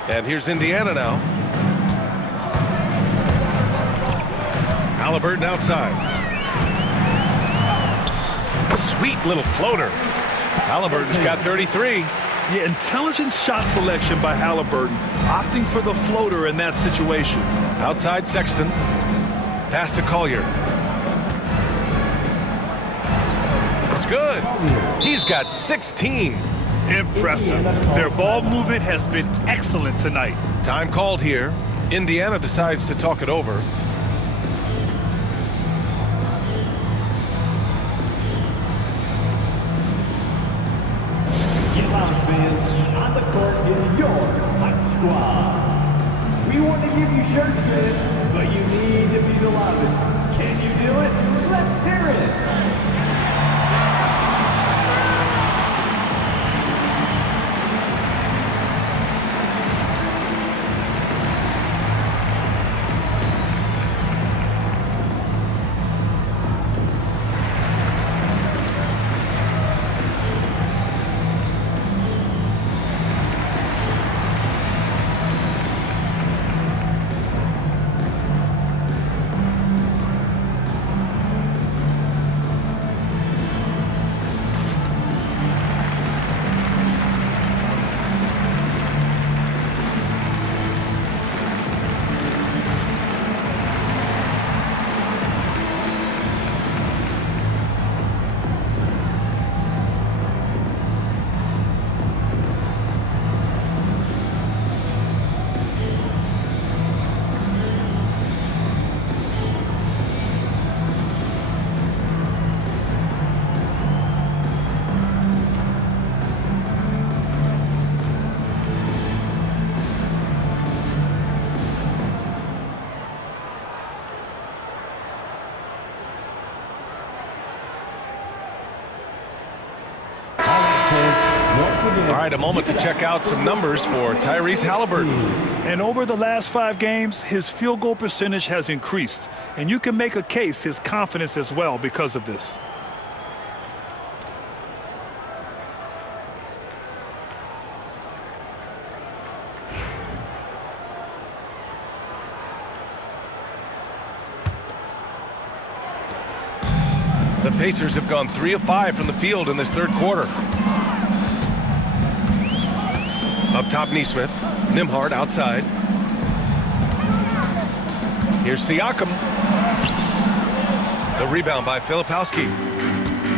And here's Indiana now. Halliburton outside. Sweet little floater. Halliburton's got 33. Yeah, intelligent shot selection by Halliburton, opting for the floater in that situation. Outside Sexton. Pass to Collier. It's good. He's got 16. Impressive. Their ball movement has been excellent tonight. Time called here. Indiana decides to talk it over. Get loud, fans. On the court is your hype squad. We want to give you shirts, fans, but you need to be the loudest. Can you do it? Let's hear it. All right, a moment to check out some numbers for Tyrese Halliburton. And over the last 5 games, his field goal percentage has increased. And you can make a case his confidence as well because of this. The Pacers have gone 3 of 5 from the field in this third quarter. Up top, Nesmith. Nembhard outside. Here's Siakam. The rebound by Filipowski.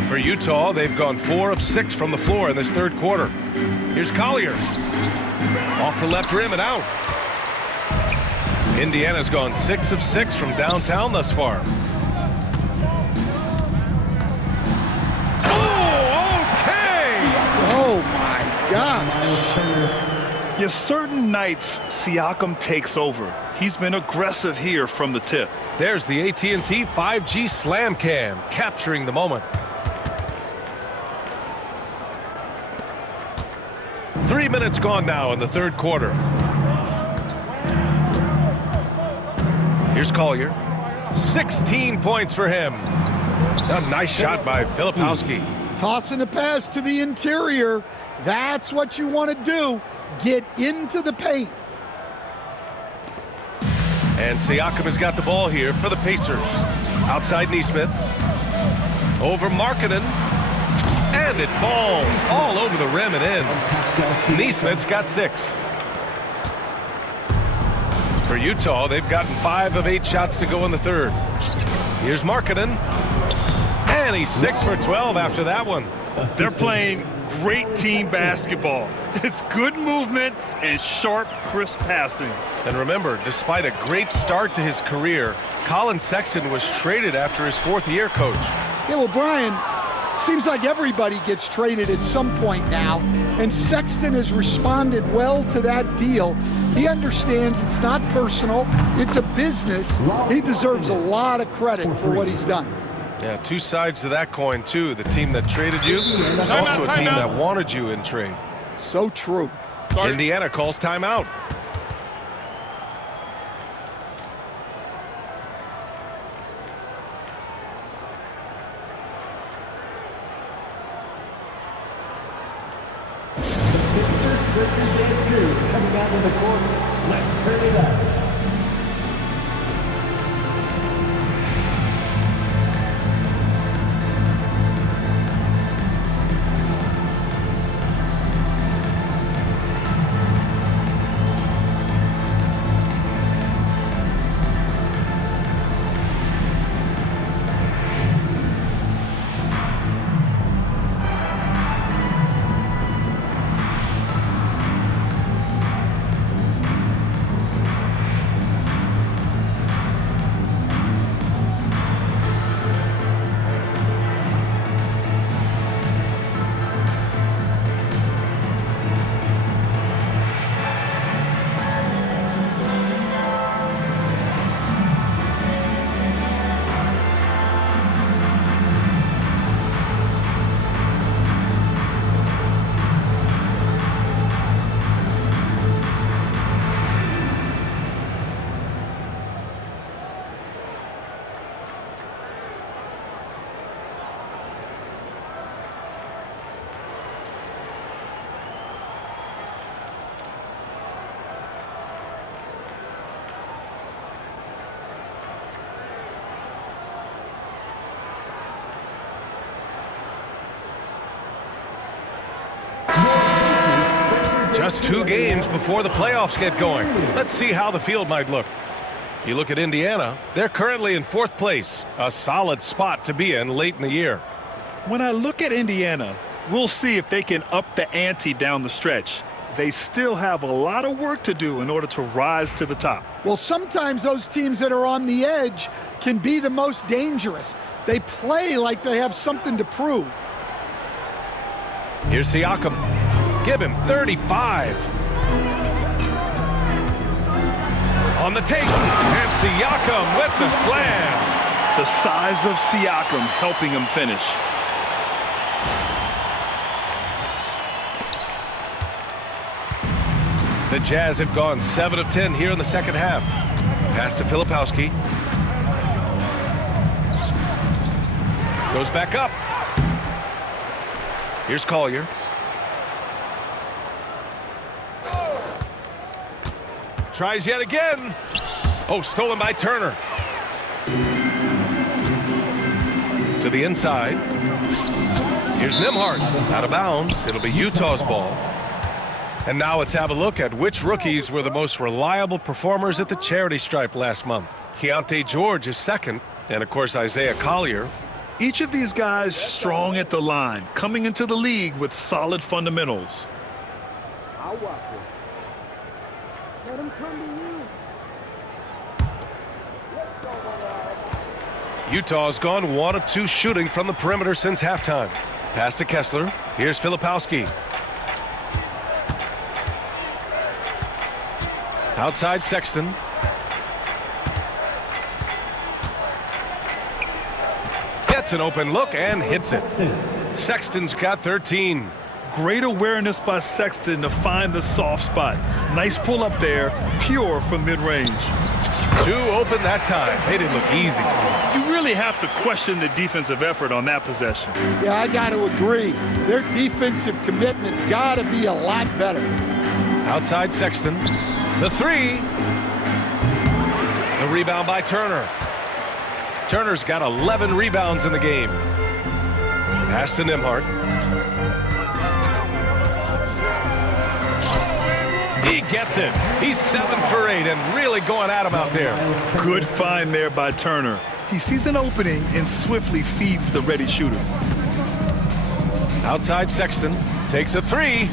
For Utah, they've gone 4 of 6 from the floor in this third quarter. Here's Collier. Off the left rim and out. Indiana's gone 6 of 6 from downtown thus far. Oh, my gosh. Yes, certain nights, Siakam takes over. He's been aggressive here from the tip. There's the AT&T 5G Slam Cam, capturing the moment. 3 minutes gone now in the third quarter. Here's Collier. 16 points for him. A nice shot by Filipowski. Tossing the pass to the interior. That's what you want to do. Get into the paint. And Siakam has got the ball here for the Pacers. Outside Nesmith. Over Markkanen. And it falls all over the rim and in. Nesmith's got 6. For Utah, they've gotten 5 of 8 shots to go in the third. Here's Markkanen. And he's 6 for 12 after that one. They're playing great team basketball. It's good movement and sharp, crisp passing. And remember, despite a great start to his career, Colin Sexton was traded after his 4th year, Coach. Yeah, well, Brian, seems like everybody gets traded at some point now, and Sexton has responded well to that deal. He understands it's not personal, it's a business. He deserves a lot of credit for what he's done. Yeah, 2 sides to that coin, too. The team that traded you is also a team that wanted you in trade. So true. Indiana calls timeout. Christian dance crew coming out of the court. Let's turn it up. Just 2 games before the playoffs get going. Let's see how the field might look. You look at Indiana, they're currently in 4th place, a solid spot to be in late in the year. When I look at Indiana, we'll see if they can up the ante down the stretch. They still have a lot of work to do in order to rise to the top. Well, sometimes those teams that are on the edge can be the most dangerous. They play like they have something to prove. Here's Siakam. Give him 35. On the take, and Siakam with the slam. The size of Siakam helping him finish. The Jazz have gone 7 of 10 here in the second half. Pass to Filipowski. Goes back up. Here's Collier. Tries yet again. Oh, stolen by Turner. To the inside. Here's Nembhard. Out of bounds. It'll be Utah's ball. And now let's have a look at which rookies were the most reliable performers at the charity stripe last month. Keontae George is second. And, of course, Isaiah Collier. Each of these guys strong at the line, coming into the league with solid fundamentals. I'll watch it. Let him come to you. Utah's gone 1 of 2 shooting from the perimeter since halftime. Pass to Kessler. Here's Filipowski. Outside Sexton. Gets an open look and hits it. Sexton's got 13. Great awareness by Sexton to find the soft spot. Nice pull up there, pure from mid-range. 2 open that time. They didn't look easy. You really have to question the defensive effort on that possession. Yeah, I got to agree. Their defensive commitment's got to be a lot better. Outside Sexton. The 3. The rebound by Turner. Turner's got 11 rebounds in the game. Pass to Nembhard. He gets it. He's 7 for 8 and really going at him out there. Good find there by Turner. He sees an opening and swiftly feeds the ready shooter. Outside Sexton takes a 3.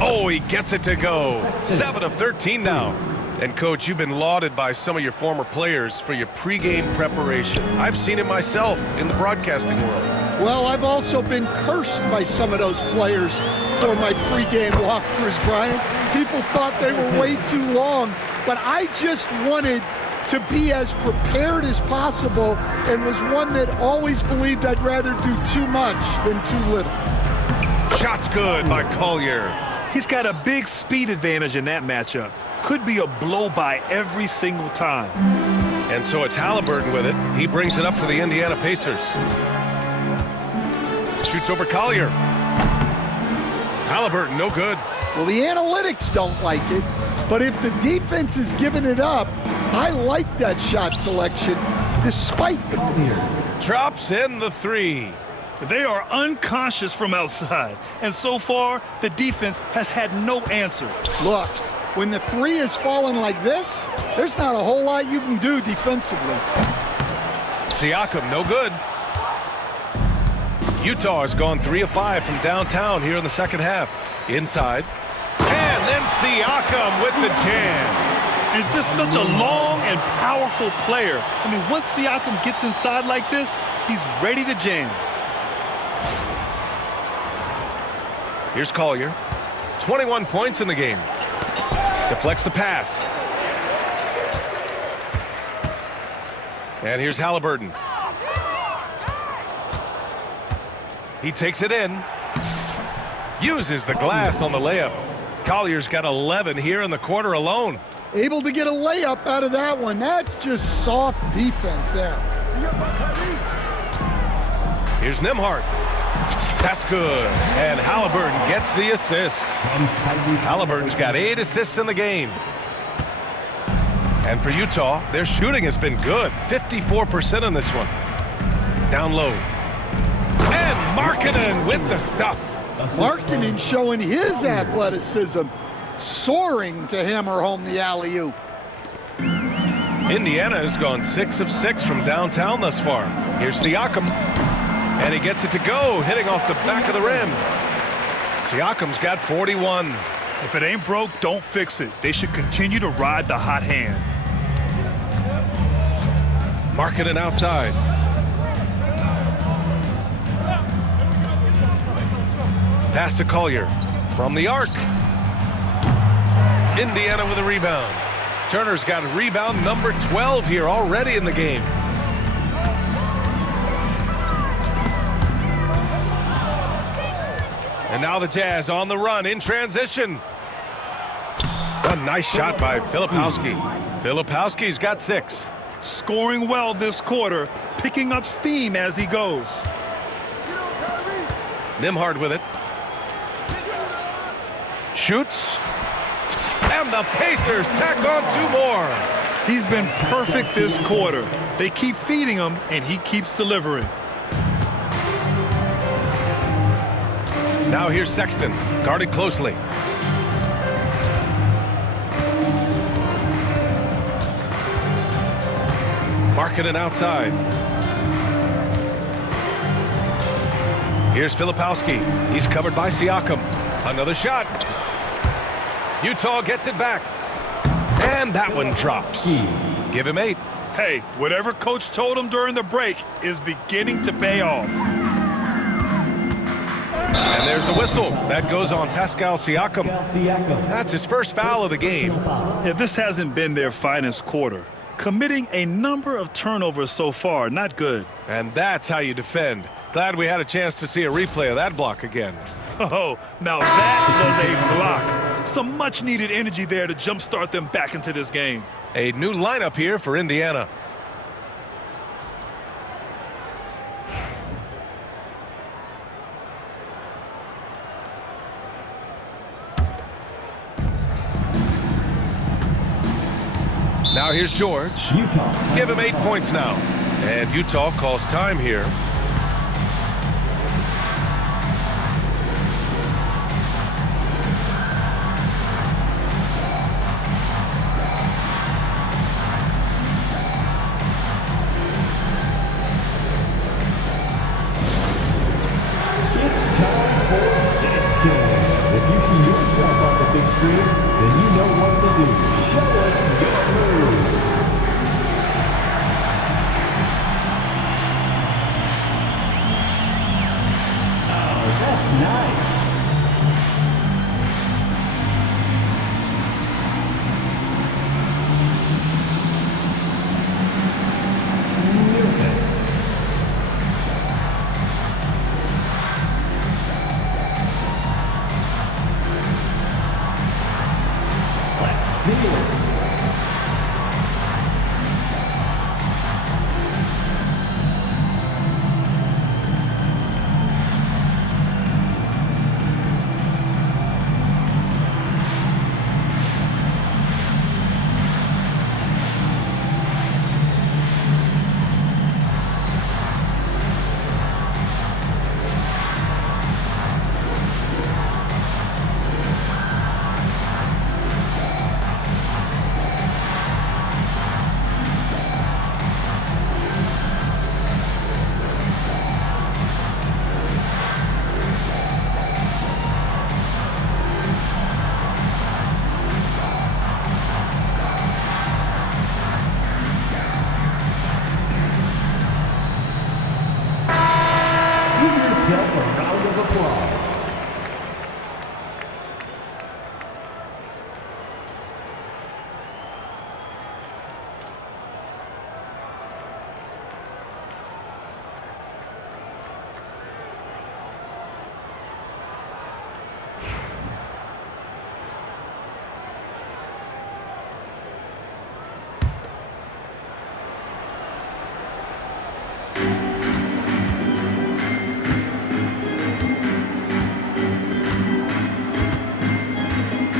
Oh, he gets it to go. 7 of 13 now. And, Coach, you've been lauded by some of your former players for your pregame preparation. I've seen it myself in the broadcasting world. Well, I've also been cursed by some of those players for my pregame walkthroughs, Brian. People thought they were way too long, but I just wanted to be as prepared as possible and was one that always believed I'd rather do too much than too little. Shot's good by Collier. He's got a big speed advantage in that matchup. Could be a blow-by every single time. And so it's Halliburton with it. He brings it up for the Indiana Pacers. Shoots over Collier. Halliburton, no good. Well, the analytics don't like it, but if the defense is giving it up, I like that shot selection despite the miss. Drops in the three. They are unconscious from outside, and so far, the defense has had no answer. Look, when the three is falling like this, there's not a whole lot you can do defensively. Siakam, no good. Utah has gone 3 of 5 from downtown here in the second half. Inside. And then Siakam with the jam. It's just such a long and powerful player. I mean, once Siakam gets inside like this, he's ready to jam. Here's Collier. 21 points in the game. Deflects the pass. And here's Halliburton. He takes it in. Uses the glass on the layup. Collier's got 11 here in the quarter alone. Able to get a layup out of that one. That's just soft defense there. Here's Nembhard. That's good. And Halliburton gets the assist. Halliburton's got 8 assists in the game. And for Utah, their shooting has been good. 54% on this one. Down low. And Markkanen with the stuff. Markkanen showing his athleticism, soaring to hammer home the alley-oop. Indiana has gone 6 of 6 from downtown thus far. Here's Siakam. And he gets it to go, hitting off the back of the rim. Siakam's got 41. If it ain't broke, don't fix it. They should continue to ride the hot hand. Markkanen outside. Pass to Collier from the arc. Indiana with a rebound. Turner's got rebound number 12 here already in the game. And now the Jazz on the run in transition. A nice shot by Filipowski. Filipowski's got 6. Scoring well this quarter, picking up steam as he goes. Nembhard with it. Shoots. And the Pacers tack on 2 more. He's been perfect this quarter. They keep feeding him, and he keeps delivering. Now here's Sexton, guarded closely. Markkanen outside. Here's Filipowski. He's covered by Siakam. Another shot. Utah gets it back. And that one drops. Give him 8. Hey, whatever coach told him during the break is beginning to pay off. And there's a whistle. That goes on Pascal Siakam. That's his first foul of the game. Yeah, this hasn't been their finest quarter. Committing a number of turnovers so far, not good. And that's how you defend. Glad we had a chance to see a replay of that block again. Oh, now that was a block. Some much-needed energy there to jumpstart them back into this game. A new lineup here for Indiana. Now here's George. Give him 8 points now. And Utah calls time here. If you see yourself on the big screen, then you know what to do. Show us your moves. Oh, that's nice.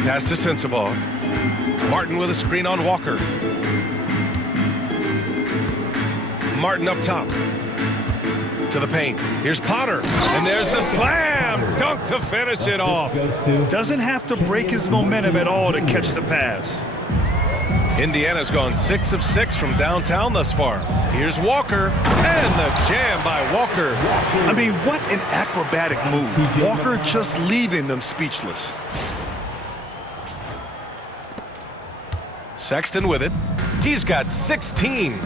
Pass to Sensabaugh. Martin with a screen on Walker. Martin up top. To the paint. Here's Potter. And there's the slam. Dunk to finish it off. Doesn't have to break his momentum at all to catch the pass. Indiana's gone 6 of 6 from downtown thus far. Here's Walker. And the jam by Walker. I mean, what an acrobatic move. Walker just leaving them speechless. Sexton with it. He's got 16.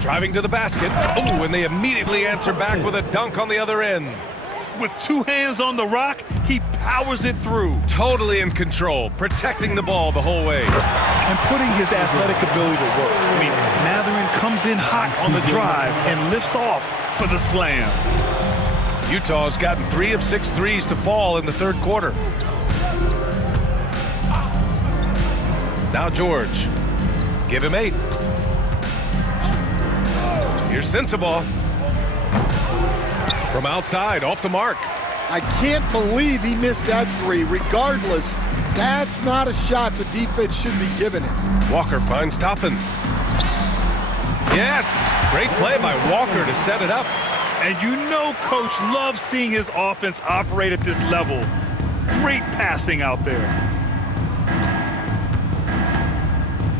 Driving to the basket. Oh, and they immediately answer back with a dunk on the other end. With 2 hands on the rock, he powers it through. Totally in control, protecting the ball the whole way. And putting his athletic ability to work. I mean, Mathurin comes in hot on the drive and lifts off for the slam. Utah's gotten 3 of 6 threes to fall in the third quarter. Now George. Give him 8. Here's Sensabaugh. From outside, off the mark. I can't believe he missed that 3. Regardless, that's not a shot the defense should be giving it. Walker finds Toppin. Yes! Great play by Walker to set it up. And you know Coach loves seeing his offense operate at this level. Great passing out there.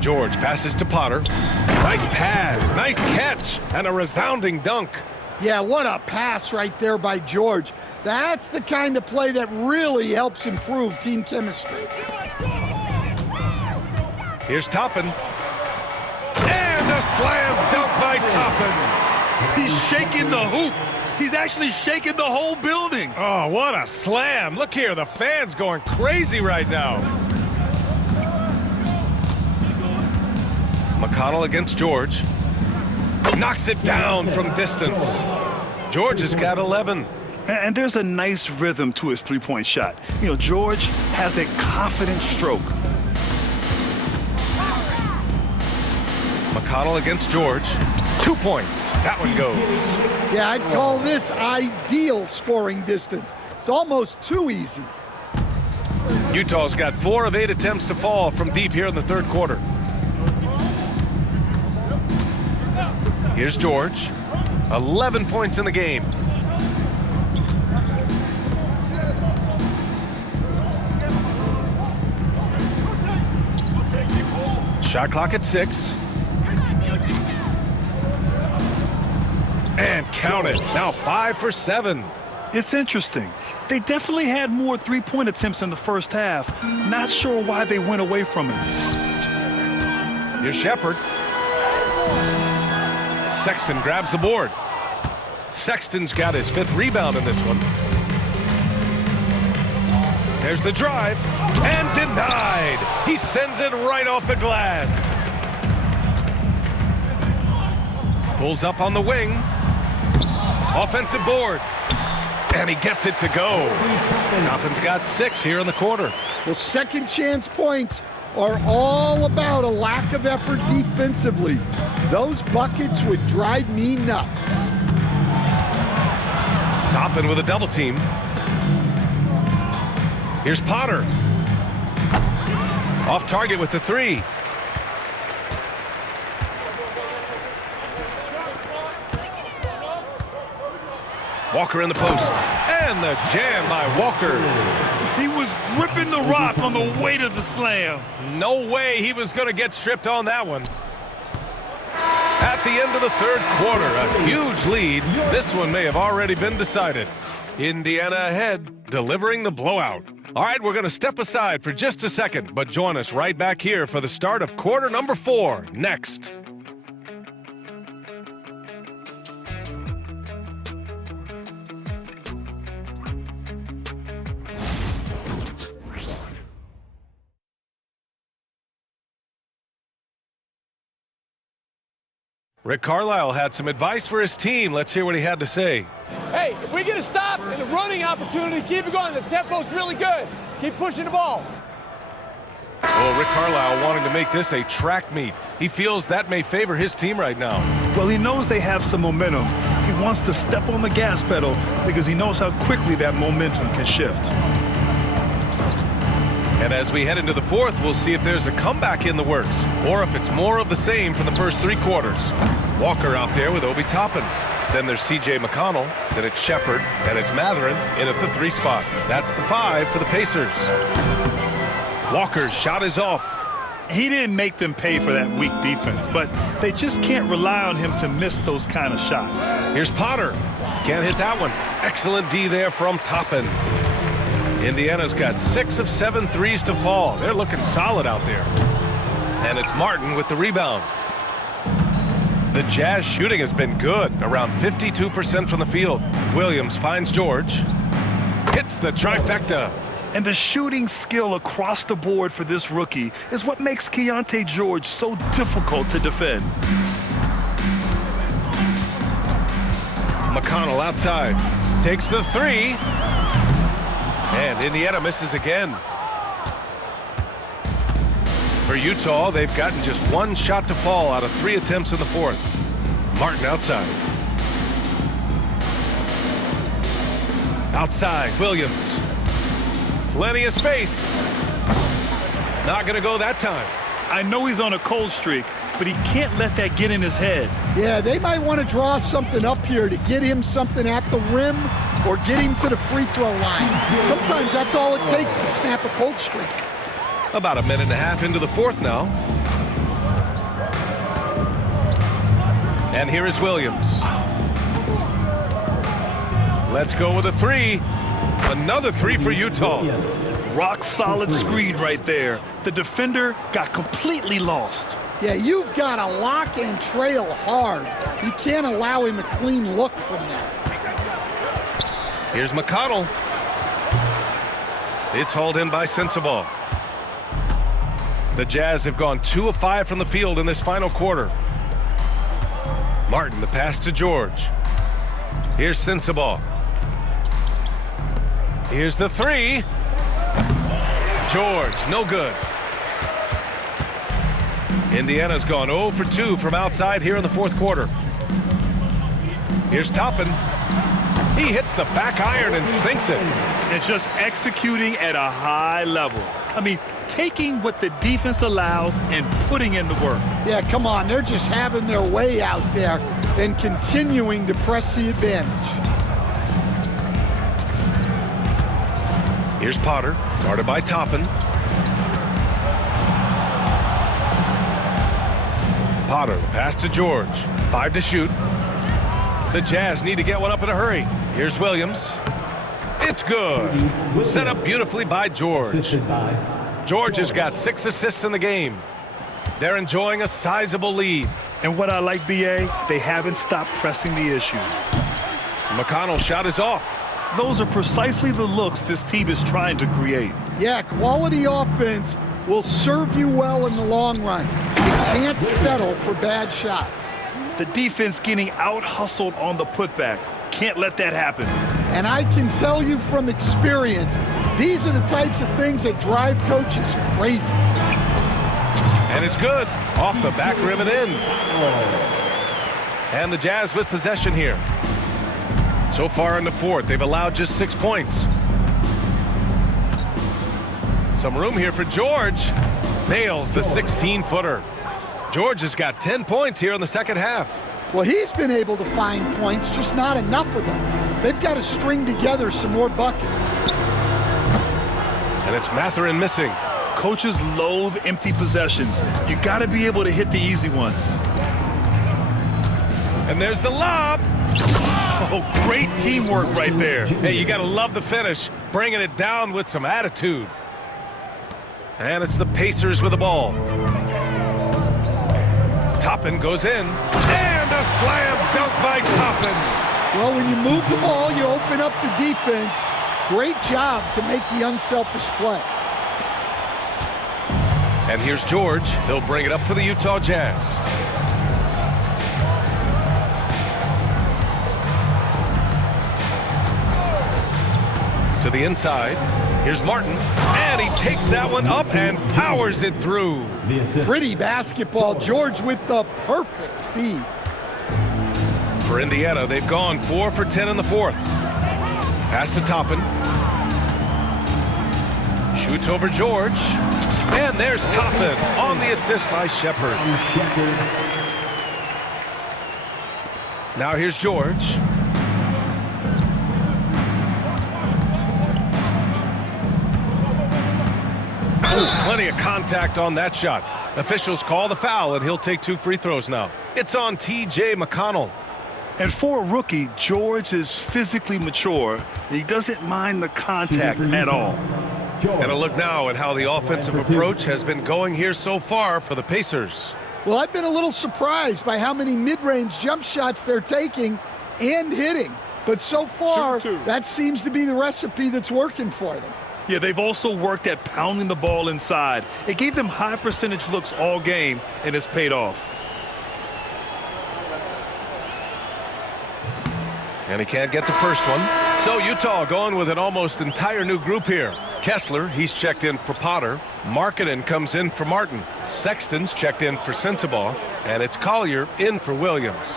George passes to Potter. Nice pass, nice catch, and a resounding dunk. Yeah, what a pass right there by George. That's the kind of play that really helps improve team chemistry. Here's Toppin. And a slam dunk by Toppin. He's shaking the hoop. He's actually shaking the whole building. Oh, what a slam. Look here, the fans going crazy right now. McConnell against George. Knocks it down from distance. George has got 11. And there's a nice rhythm to his three-point shot. You know, George has a confident stroke. McConnell against George. 2 points. That one goes. Yeah, I'd call this ideal scoring distance. It's almost too easy. Utah's got 4 of 8 attempts to fall from deep here in the third quarter. Here's George. 11 points in the game. Shot clock at 6. And count it. Now 5 for 7. It's interesting. They definitely had more three-point attempts in the first half. Not sure why they went away from it. Here's Shepard. Sexton grabs the board. Sexton's got his 5th rebound in this one. There's the drive. And denied. He sends it right off the glass. Pulls up on the wing. Offensive board. And he gets it to go. Toppin's got 6 here in the quarter. Well, second chance points are all about a lack of effort defensively. Those buckets would drive me nuts. Toppin with a double team. Here's Potter. Off target with the 3. Walker in the post. And the jam by Walker. He was gripping the rock on the weight of the slam. No way he was going to get stripped on that one. At the end of the third quarter, a huge lead. This one may have already been decided. Indiana ahead, delivering the blowout. All right, we're going to step aside for just a second, but join us right back here for the start of quarter number 4 next. Rick Carlisle had some advice for his team. Let's hear what he had to say. Hey, if we get a stop and a running opportunity, keep it going. The tempo's really good. Keep pushing the ball. Well, Rick Carlisle wanting to make this a track meet. He feels that may favor his team right now. Well, he knows they have some momentum. He wants to step on the gas pedal because he knows how quickly that momentum can shift. And as we head into the fourth, we'll see if there's a comeback in the works or if it's more of the same from the first 3 quarters. Walker out there with Obi Toppin. Then there's T.J. McConnell. Then it's Shepard. And it's Matherin in at the 3 spot. That's the 5 for the Pacers. Walker's shot is off. He didn't make them pay for that weak defense, but they just can't rely on him to miss those kind of shots. Here's Potter. Can't hit that one. Excellent D there from Toppin. Indiana's got 6 of 7 threes to fall. They're looking solid out there. And it's Martin with the rebound. The Jazz shooting has been good, around 52% from the field. Williams finds George. Hits the trifecta. And the shooting skill across the board for this rookie is what makes Keyonte George so difficult to defend. McConnell outside. Takes the 3. And Indiana misses again. For Utah, they've gotten just 1 shot to fall out of 3 attempts in the fourth. Martin outside. Outside, Williams. Plenty of space. Not going to go that time. I know he's on a cold streak, but he can't let that get in his head. Yeah, they might want to draw something up here to get him something at the rim or get him to the free throw line. Sometimes that's all it takes to snap a cold streak. About a minute and a half into the fourth now. And here is Williams. Let's go with a 3. Another 3 for Utah. Rock solid screen right there. The defender got completely lost. Yeah, you've got to lock and trail hard. You can't allow him a clean look from that. Here's McConnell. It's hauled in by Sensabaugh. The Jazz have gone 2 of 5 from the field in this final quarter. Martin, the pass to George. Here's Sensabaugh. Here's the 3. George, no good. Indiana's gone 0 for 2 from outside here in the fourth quarter. Here's Toppin. He hits the back iron and sinks it. It's just executing at a high level. I mean, taking what the defense allows and putting in the work. Yeah, come on. They're just having their way out there and continuing to press the advantage. Here's Potter, guarded by Toppin. Potter, the pass to George. 5 to shoot. The Jazz need to get one up in a hurry. Here's Williams. It's good. Set up beautifully by George. George has got 6 assists in the game. They're enjoying a sizable lead. And what I like, B.A., they haven't stopped pressing the issue. McConnell's shot is off. Those are precisely the looks this team is trying to create. Yeah, quality offense will serve you well in the long run. You can't settle for bad shots. The defense getting out-hustled on the putback. Can't let that happen. And I can tell you from experience, these are the types of things that drive coaches crazy. And it's good. Off the back rim and in. And the Jazz with possession here. So far in the fourth, they've allowed just 6 points. Some room here for George. Nails the 16-footer. George has got 10 points here in the second half. Well, he's been able to find points, just not enough of them. They've got to string together some more buckets. And it's Matherin missing. Coaches loathe empty possessions. You got to be able to hit the easy ones. And there's the lob. Oh, great teamwork right there. Hey, you got to love the finish, bringing it down with some attitude. And it's the Pacers with the ball. Toppin goes in, and a slam dunk by Toppin. Well, when you move the ball, you open up the defense. Great job to make the unselfish play. And here's George. He'll bring it up for the Utah Jazz. To the inside. Here's Martin. And he takes that one up and powers it through. Pretty basketball. George with the perfect feed. For Indiana, they've gone 4 for 10 in the fourth. Pass to Toppin. Shoots over George. And there's Toppin on the assist by Shepard. Now here's George. Oh, plenty of contact on that shot. Officials call the foul, and he'll take 2 free throws now. It's on T.J. McConnell. And for a rookie, George is physically mature. He doesn't mind the contact at all. And a look now at how the offensive approach has been going here so far for the Pacers. Well, I've been a little surprised by how many mid-range jump shots they're taking and hitting. But so far, that seems to be the recipe that's working for them. Yeah, they've also worked at pounding the ball inside. It gave them high percentage looks all game, and it's paid off. And he can't get the first one. So Utah going with an almost entire new group here. Kessler, he's checked in for Potter. Markkanen comes in for Martin. Sexton's checked in for Sensabaugh. And it's Collier in for Williams.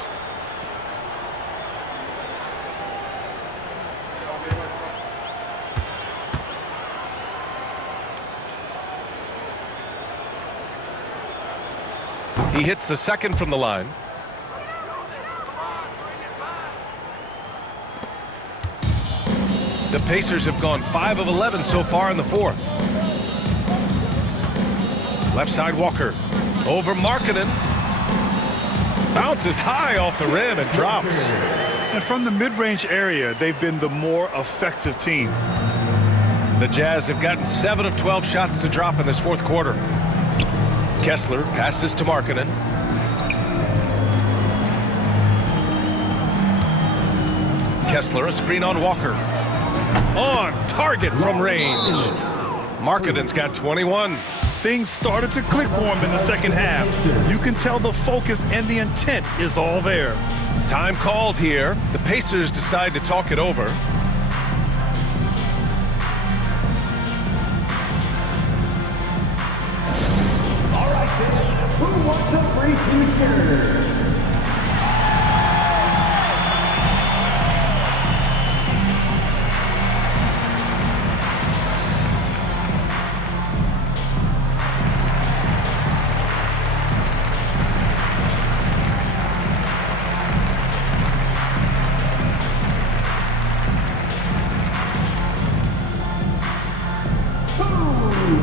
He hits the second from the line. The Pacers have gone 5 of 11 so far in the fourth. Left side Walker. Over Markkanen. Bounces high off the rim and drops. And from the mid-range area, they've been the more effective team. The Jazz have gotten 7 of 12 shots to drop in this fourth quarter. Kessler passes to Markkanen. Kessler, a screen on Walker. On target from range. Markkanen's got 21. Things started to click for him in the second half. You can tell the focus and the intent is all there. Time called here. The Pacers decide to talk it over. All right, then. Who wants a free t-shirt?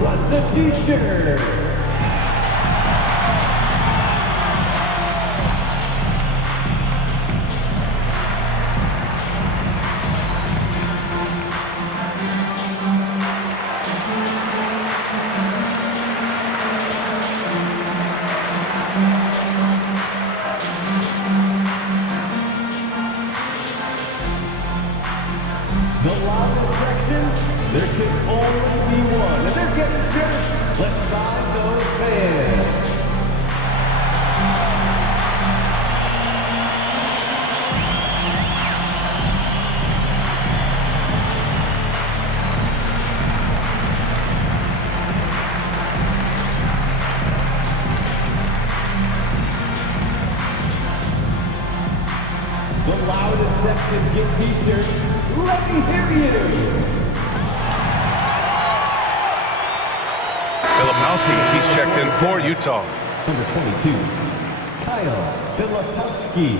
What's a t-shirt? The loudest section, there can only be one. And they're getting shirts. Let's find those fans. The loudest sections get t-shirts. Let me hear you. Filipowski, he's checked in for Utah. Number 22, Kyle Filipowski.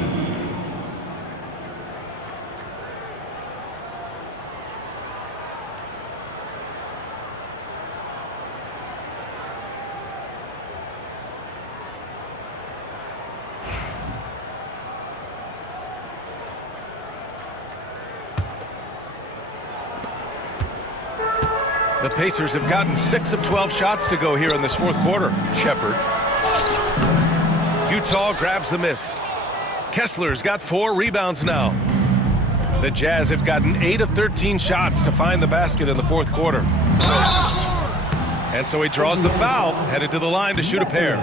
The Pacers have gotten 6 of 12 shots to go here in this fourth quarter. Shepard. Utah grabs the miss. Kessler's got 4 rebounds now. The Jazz have gotten 8 of 13 shots to find the basket in the fourth quarter. And so he draws the foul, headed to the line to shoot a pair.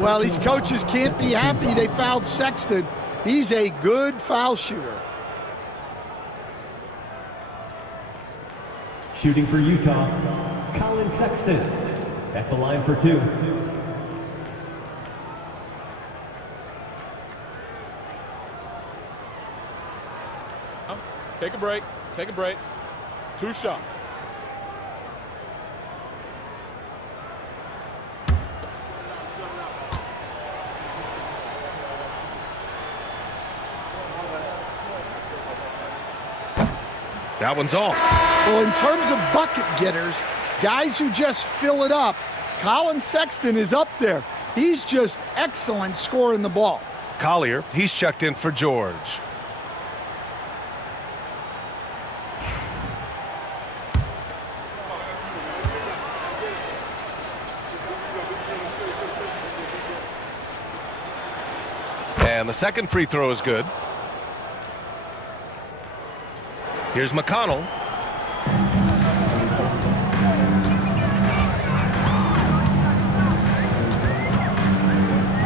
Well, these coaches can't be happy they fouled Sexton. He's a good foul shooter. Shooting for Utah, Colin Sexton at the line for 2. Take a break. Take a break. 2 shots. That one's off. Well, in terms of bucket getters, guys who just fill it up, Colin Sexton is up there. He's just excellent scoring the ball. Collier, he's checked in for George. And the second free throw is good. Here's McConnell.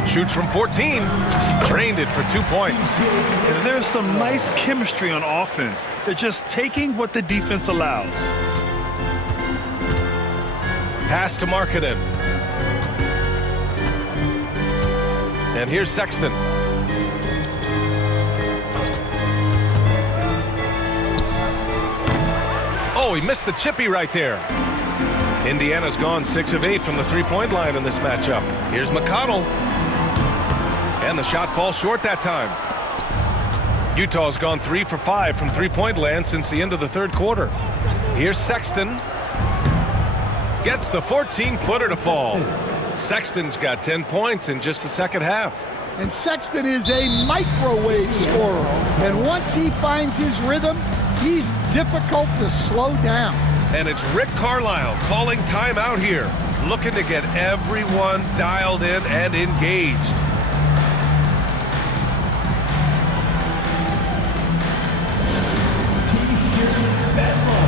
Shoots from 14. Drained it for 2 points. And there's some nice chemistry on offense. They're just taking what the defense allows. Pass to Markkanen. And here's Sexton. Oh, he missed the chippy right there. Indiana's gone 6 of 8 from the three-point line in this matchup. Here's McConnell. And the shot falls short that time. Utah's gone 3 for 5 from three-point land since the end of the third quarter. Here's Sexton. Gets the 14-footer to fall. Sexton's got 10 points in just the second half. And Sexton is a microwave scorer. And once he finds his rhythm, he's difficult to slow down. And it's Rick Carlisle calling timeout here, looking to get everyone dialed in and engaged. T-shirt bedlam.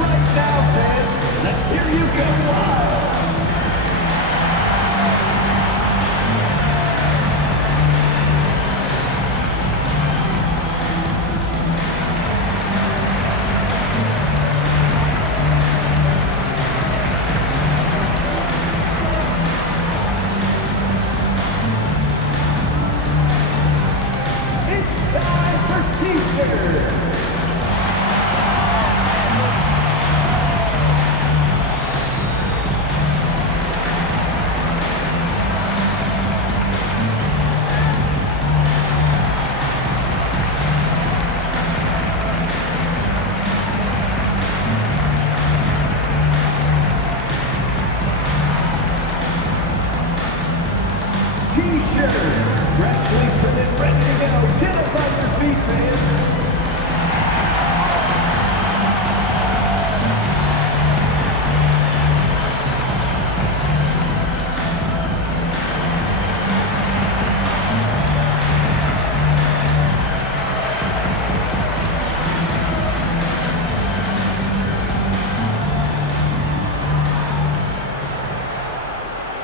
Right now, fans, let's hear you go wild.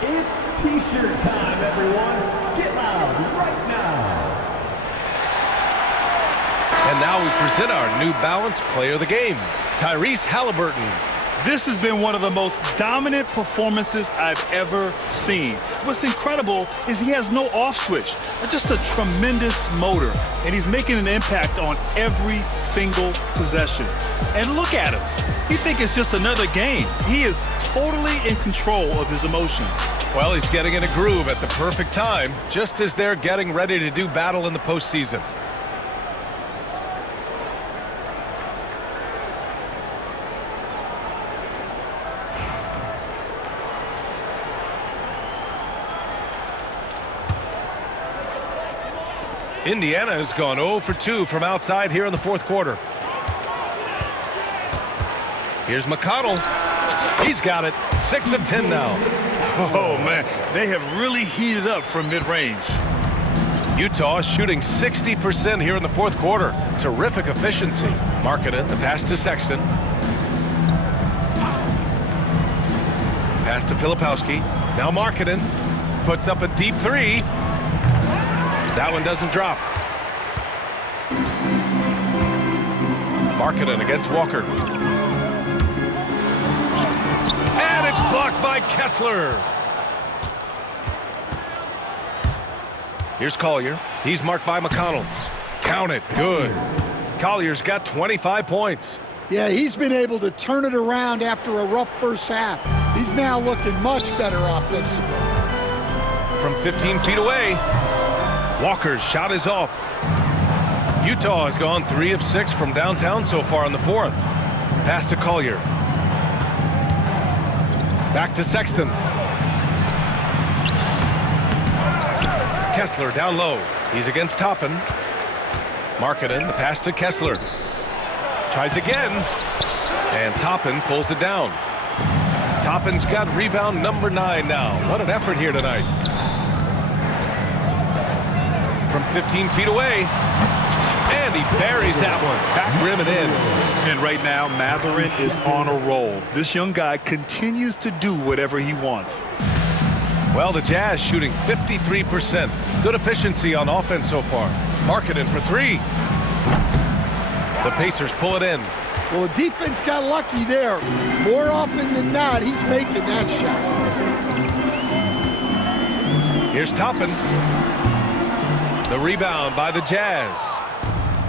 It's T-shirt time, everyone. Get loud right now. And now we present our New Balance Player of the Game, Tyrese Halliburton. This has been one of the most dominant performances I've ever seen. What's incredible is he has no off switch, just a tremendous motor, and he's making an impact on every single possession. And look at him. You think it's just another game. He is totally in control of his emotions. Well, he's getting in a groove at the perfect time, just as they're getting ready to do battle in the postseason. Indiana has gone 0 for 2 from outside here in the fourth quarter. Here's McConnell. He's got it. 6 of 10 now. Oh, man, they have really heated up from mid-range. Utah shooting 60% here in the fourth quarter. Terrific efficiency. Markkanen, the pass to Sexton. Pass to Filipowski. Now Markkanen puts up a deep three. That one doesn't drop. Markkanen against Walker. And it's blocked by Kessler. Here's Collier. He's marked by McConnell. Count it. Good. Collier's got 25 points. Yeah, he's been able to turn it around after a rough first half. He's now looking much better offensively. From 15 feet away, Walker's shot is off. Utah has gone 3 of 6 from downtown so far in the fourth. Pass to Collier. Back to Sexton. Kessler down low. He's against Toppin. Markkanen, the pass to Kessler. Tries again. And Toppin pulls it down. Toppin's got rebound number 9 now. What an effort here tonight. From 15 feet away. And he buries that one. Back rim and in. And right now, Mathurin is on a roll. This young guy continues to do whatever he wants. Well, the Jazz shooting 53%. Good efficiency on offense so far. Markkanen for 3. The Pacers pull it in. Well, the defense got lucky there. More often than not, he's making that shot. Here's Toppin. The rebound by the Jazz.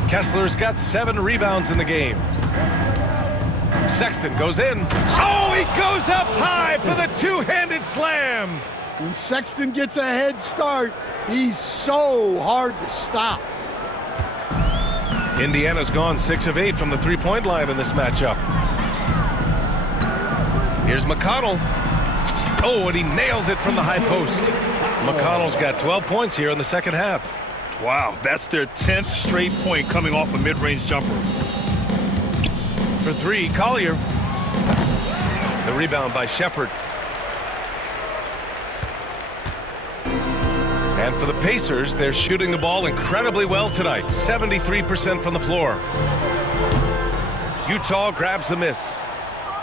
Kessler's got 7 rebounds in the game. Sexton goes in. Oh, he goes up high for the two-handed slam. When Sexton gets a head start, he's so hard to stop. Indiana's gone 6 of 8 from the three-point line in this matchup. Here's McConnell. Oh, and he nails it from the high post. McConnell's got 12 points here in the second half. Wow, that's their 10th straight point coming off a mid-range jumper. For 3, Collier. The rebound by Shepherd. And for the Pacers, they're shooting the ball incredibly well tonight. 73% from the floor. Utah grabs the miss.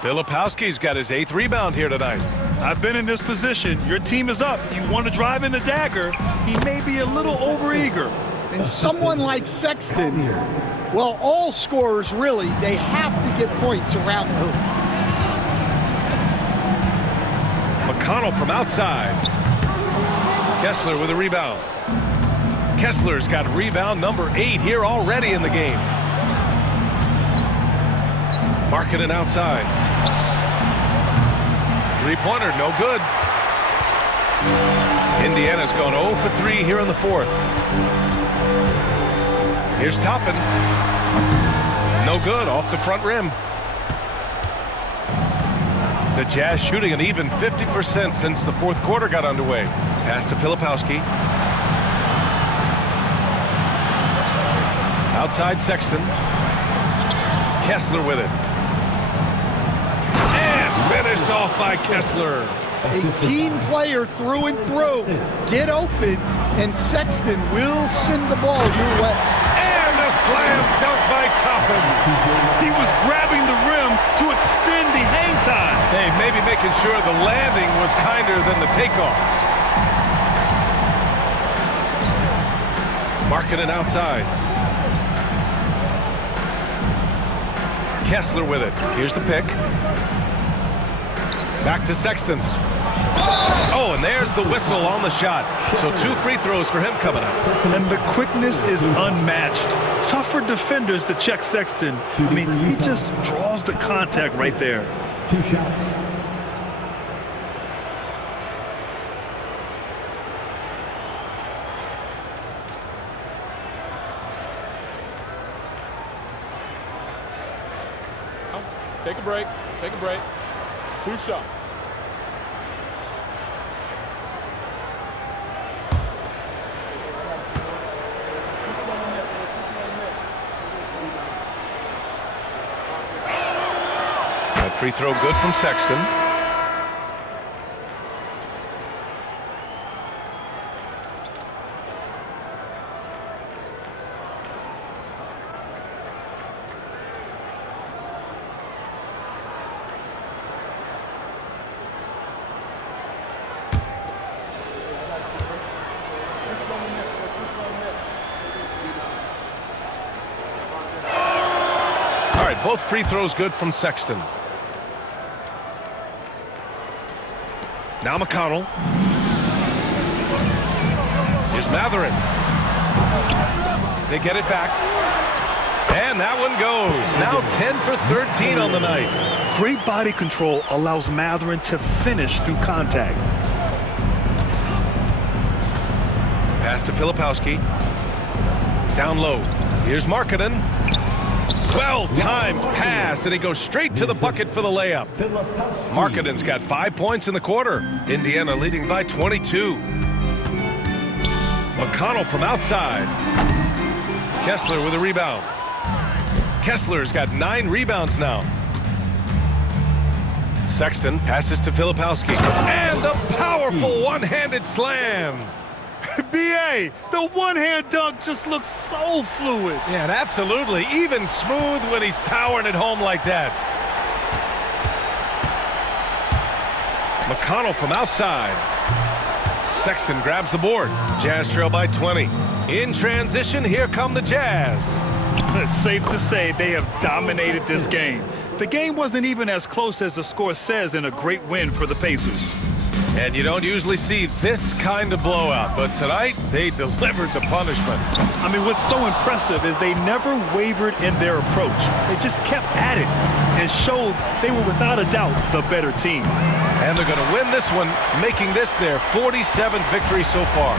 Filipowski's got his 8th rebound here tonight. I've been in this position. Your team is up. You want to drive in the dagger. He may be a little overeager. And someone like Sexton, well, all scorers really, they have to get points around the hoop. McConnell from outside. Kessler with a rebound. Kessler's got rebound number 8 here already in the game. Markkanen outside. Three-pointer, no good. Indiana's gone 0 for 3 here in the fourth. Here's Toppin. No good, off the front rim. The Jazz shooting an even 50% since the fourth quarter got underway. Pass to Filipowski. Outside Sexton. Kessler with it. And finished off by Kessler. A team player through and through. Get open, and Sexton will send the ball your way. And a slam dunk by Toppin. He was grabbing the rim to extend the hang time. Hey, maybe making sure the landing was kinder than the takeoff. Markkanen outside. Kessler with it. Here's the pick. Back to Sexton. Oh, and there's the whistle on the shot. So 2 free throws for him coming up. And the quickness is unmatched. Tough for defenders to check Sexton. I mean, he just draws the contact right there. 2 shots. Take a break. Take a break. 2 shots. That free throw good from Sexton. Both free throws good from Sexton. Now McConnell. Here's Mathurin. They get it back. And that one goes. Now 10 for 13 on the night. Great body control allows Matherin to finish through contact. Pass to Filipowski. Down low. Here's Markkanen. Well-timed pass, and he goes straight to the bucket for the layup. Markkanen's got 5 points in the quarter. Indiana leading by 22. McConnell from outside. Kessler with a rebound. Kessler's got 9 rebounds now. Sexton passes to Filipowski. And the powerful one-handed slam. B.A., the one-hand dunk just looks so fluid. Yeah, and absolutely. Even smooth when he's powering it home like that. McConnell from outside. Sexton grabs the board. Jazz trail by 20. In transition, here come the Jazz. It's safe to say they have dominated this game. The game wasn't even as close as the score says in a great win for the Pacers. And you don't usually see this kind of blowout, but tonight they delivered the punishment. I mean, what's so impressive is they never wavered in their approach. They just kept at it and showed they were without a doubt the better team. And they're going to win this one, making this their 47th victory so far.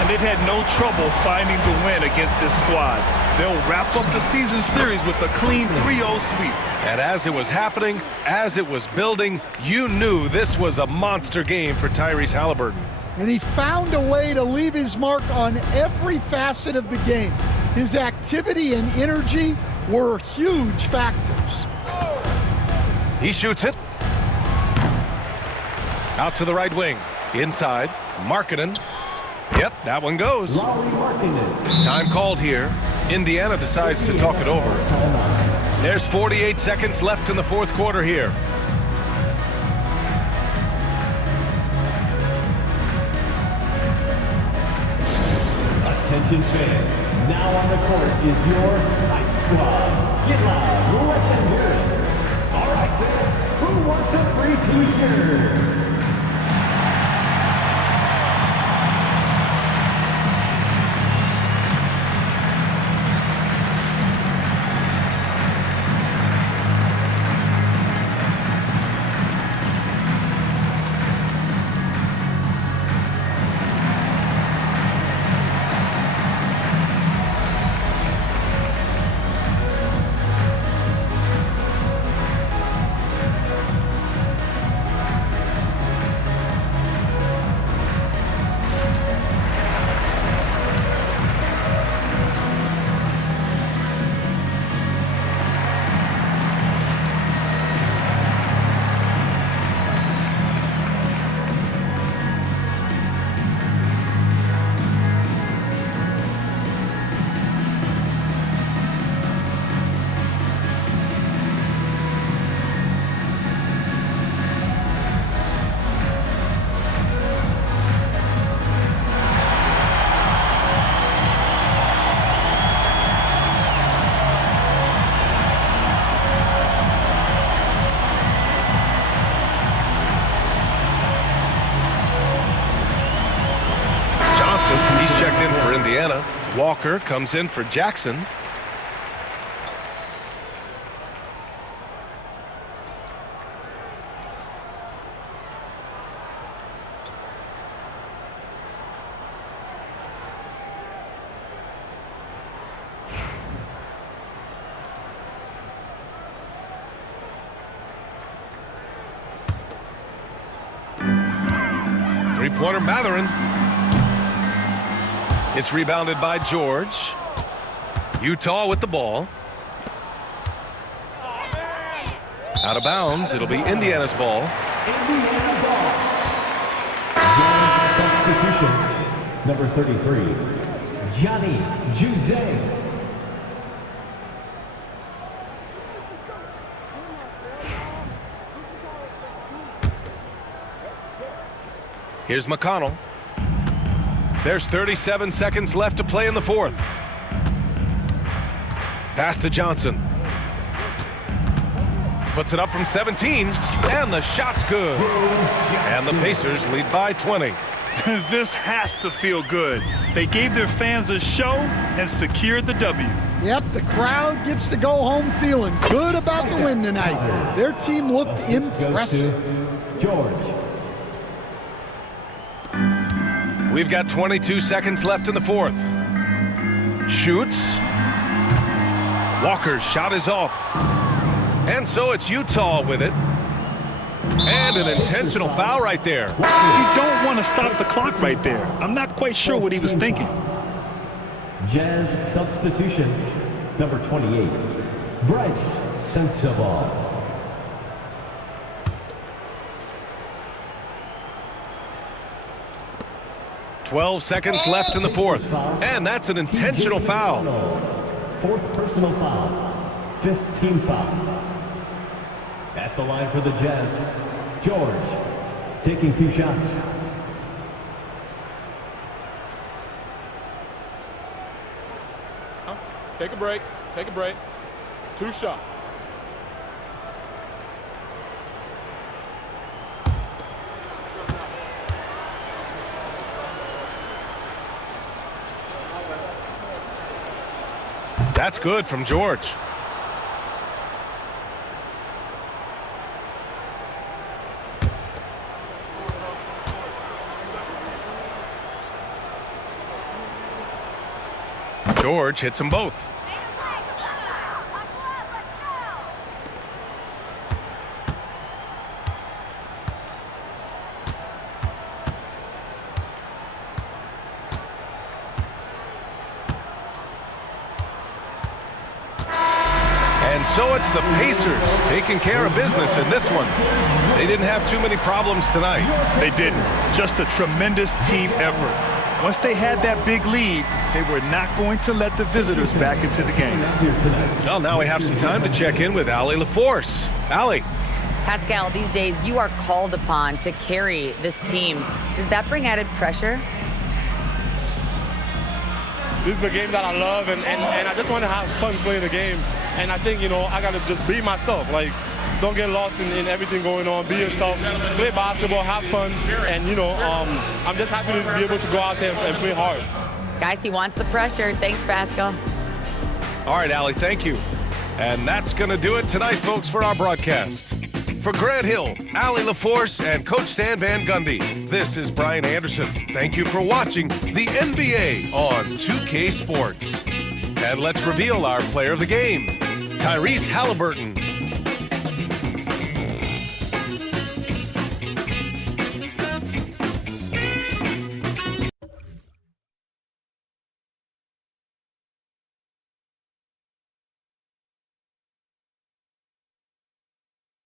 And they've had no trouble finding the win against this squad. They'll wrap up the season series with a clean 3-0 sweep. And as it was happening, as it was building, you knew this was a monster game for Tyrese Halliburton. And he found a way to leave his mark on every facet of the game. His activity and energy were huge factors. He shoots it. Out to the right wing. Inside. Markkanen. Yep, that one goes. Time called here. Indiana decides to talk it over. There's 48 seconds left in the fourth quarter here. Attention fans, now on the court is your Night Squad. Get loud, let them hear it. All right, fans, who wants a free t-shirt? Indiana. Walker comes in for Jackson. Three-pointer Matherin. It's rebounded by George. Utah with the ball. Out of bounds. It'll be Indiana's ball. Indiana ball. Jones substitution. Number 33, Johnny Juzang. Here's McConnell. There's 37 seconds left to play in the fourth. Pass to Johnson. Puts it up from 17, and the shot's good. And the Pacers lead by 20. This has to feel good. They gave their fans a show and secured the W. Yep, the crowd gets to go home feeling good about the win tonight. Their team looked impressive. George. We've got 22 seconds left in the fourth. Shoots. Walker's shot is off. And so it's Utah with it. And an intentional foul right there. You don't want to stop the clock right there. I'm not quite sure what he was thinking. Jazz substitution, number 28, Bryce Sensabaugh. "12 seconds left in the fourth. And that's an intentional foul. Fourth personal foul, fifth team foul. At the line for the Jazz, George, taking 2 shots. Take a break. Take a break. 2 shots. That's good from George. George hits them both. And so it's the Pacers taking care of business in this one. They didn't have too many problems tonight. They didn't. Just a tremendous team effort. Once they had that big lead, they were not going to let the visitors back into the game. Well, now we have some time to check in with Allie LaForce. Allie. Pascal, these days you are called upon to carry this team. Does that bring added pressure? This is a game that I love, and I just want to have fun playing the game. And I think, I got to just be myself. Like, don't get lost in everything going on. Be yourself. Play basketball, have fun. And, I'm just happy to be able to go out there and play hard. Guys, he wants the pressure. Thanks, Pascal. All right, Allie, thank you. And that's going to do it tonight, folks, for our broadcast. For Grant Hill, Allie LaForce, and Coach Stan Van Gundy, this is Brian Anderson. Thank you for watching the NBA on 2K Sports. And let's reveal our player of the game. Tyrese Halliburton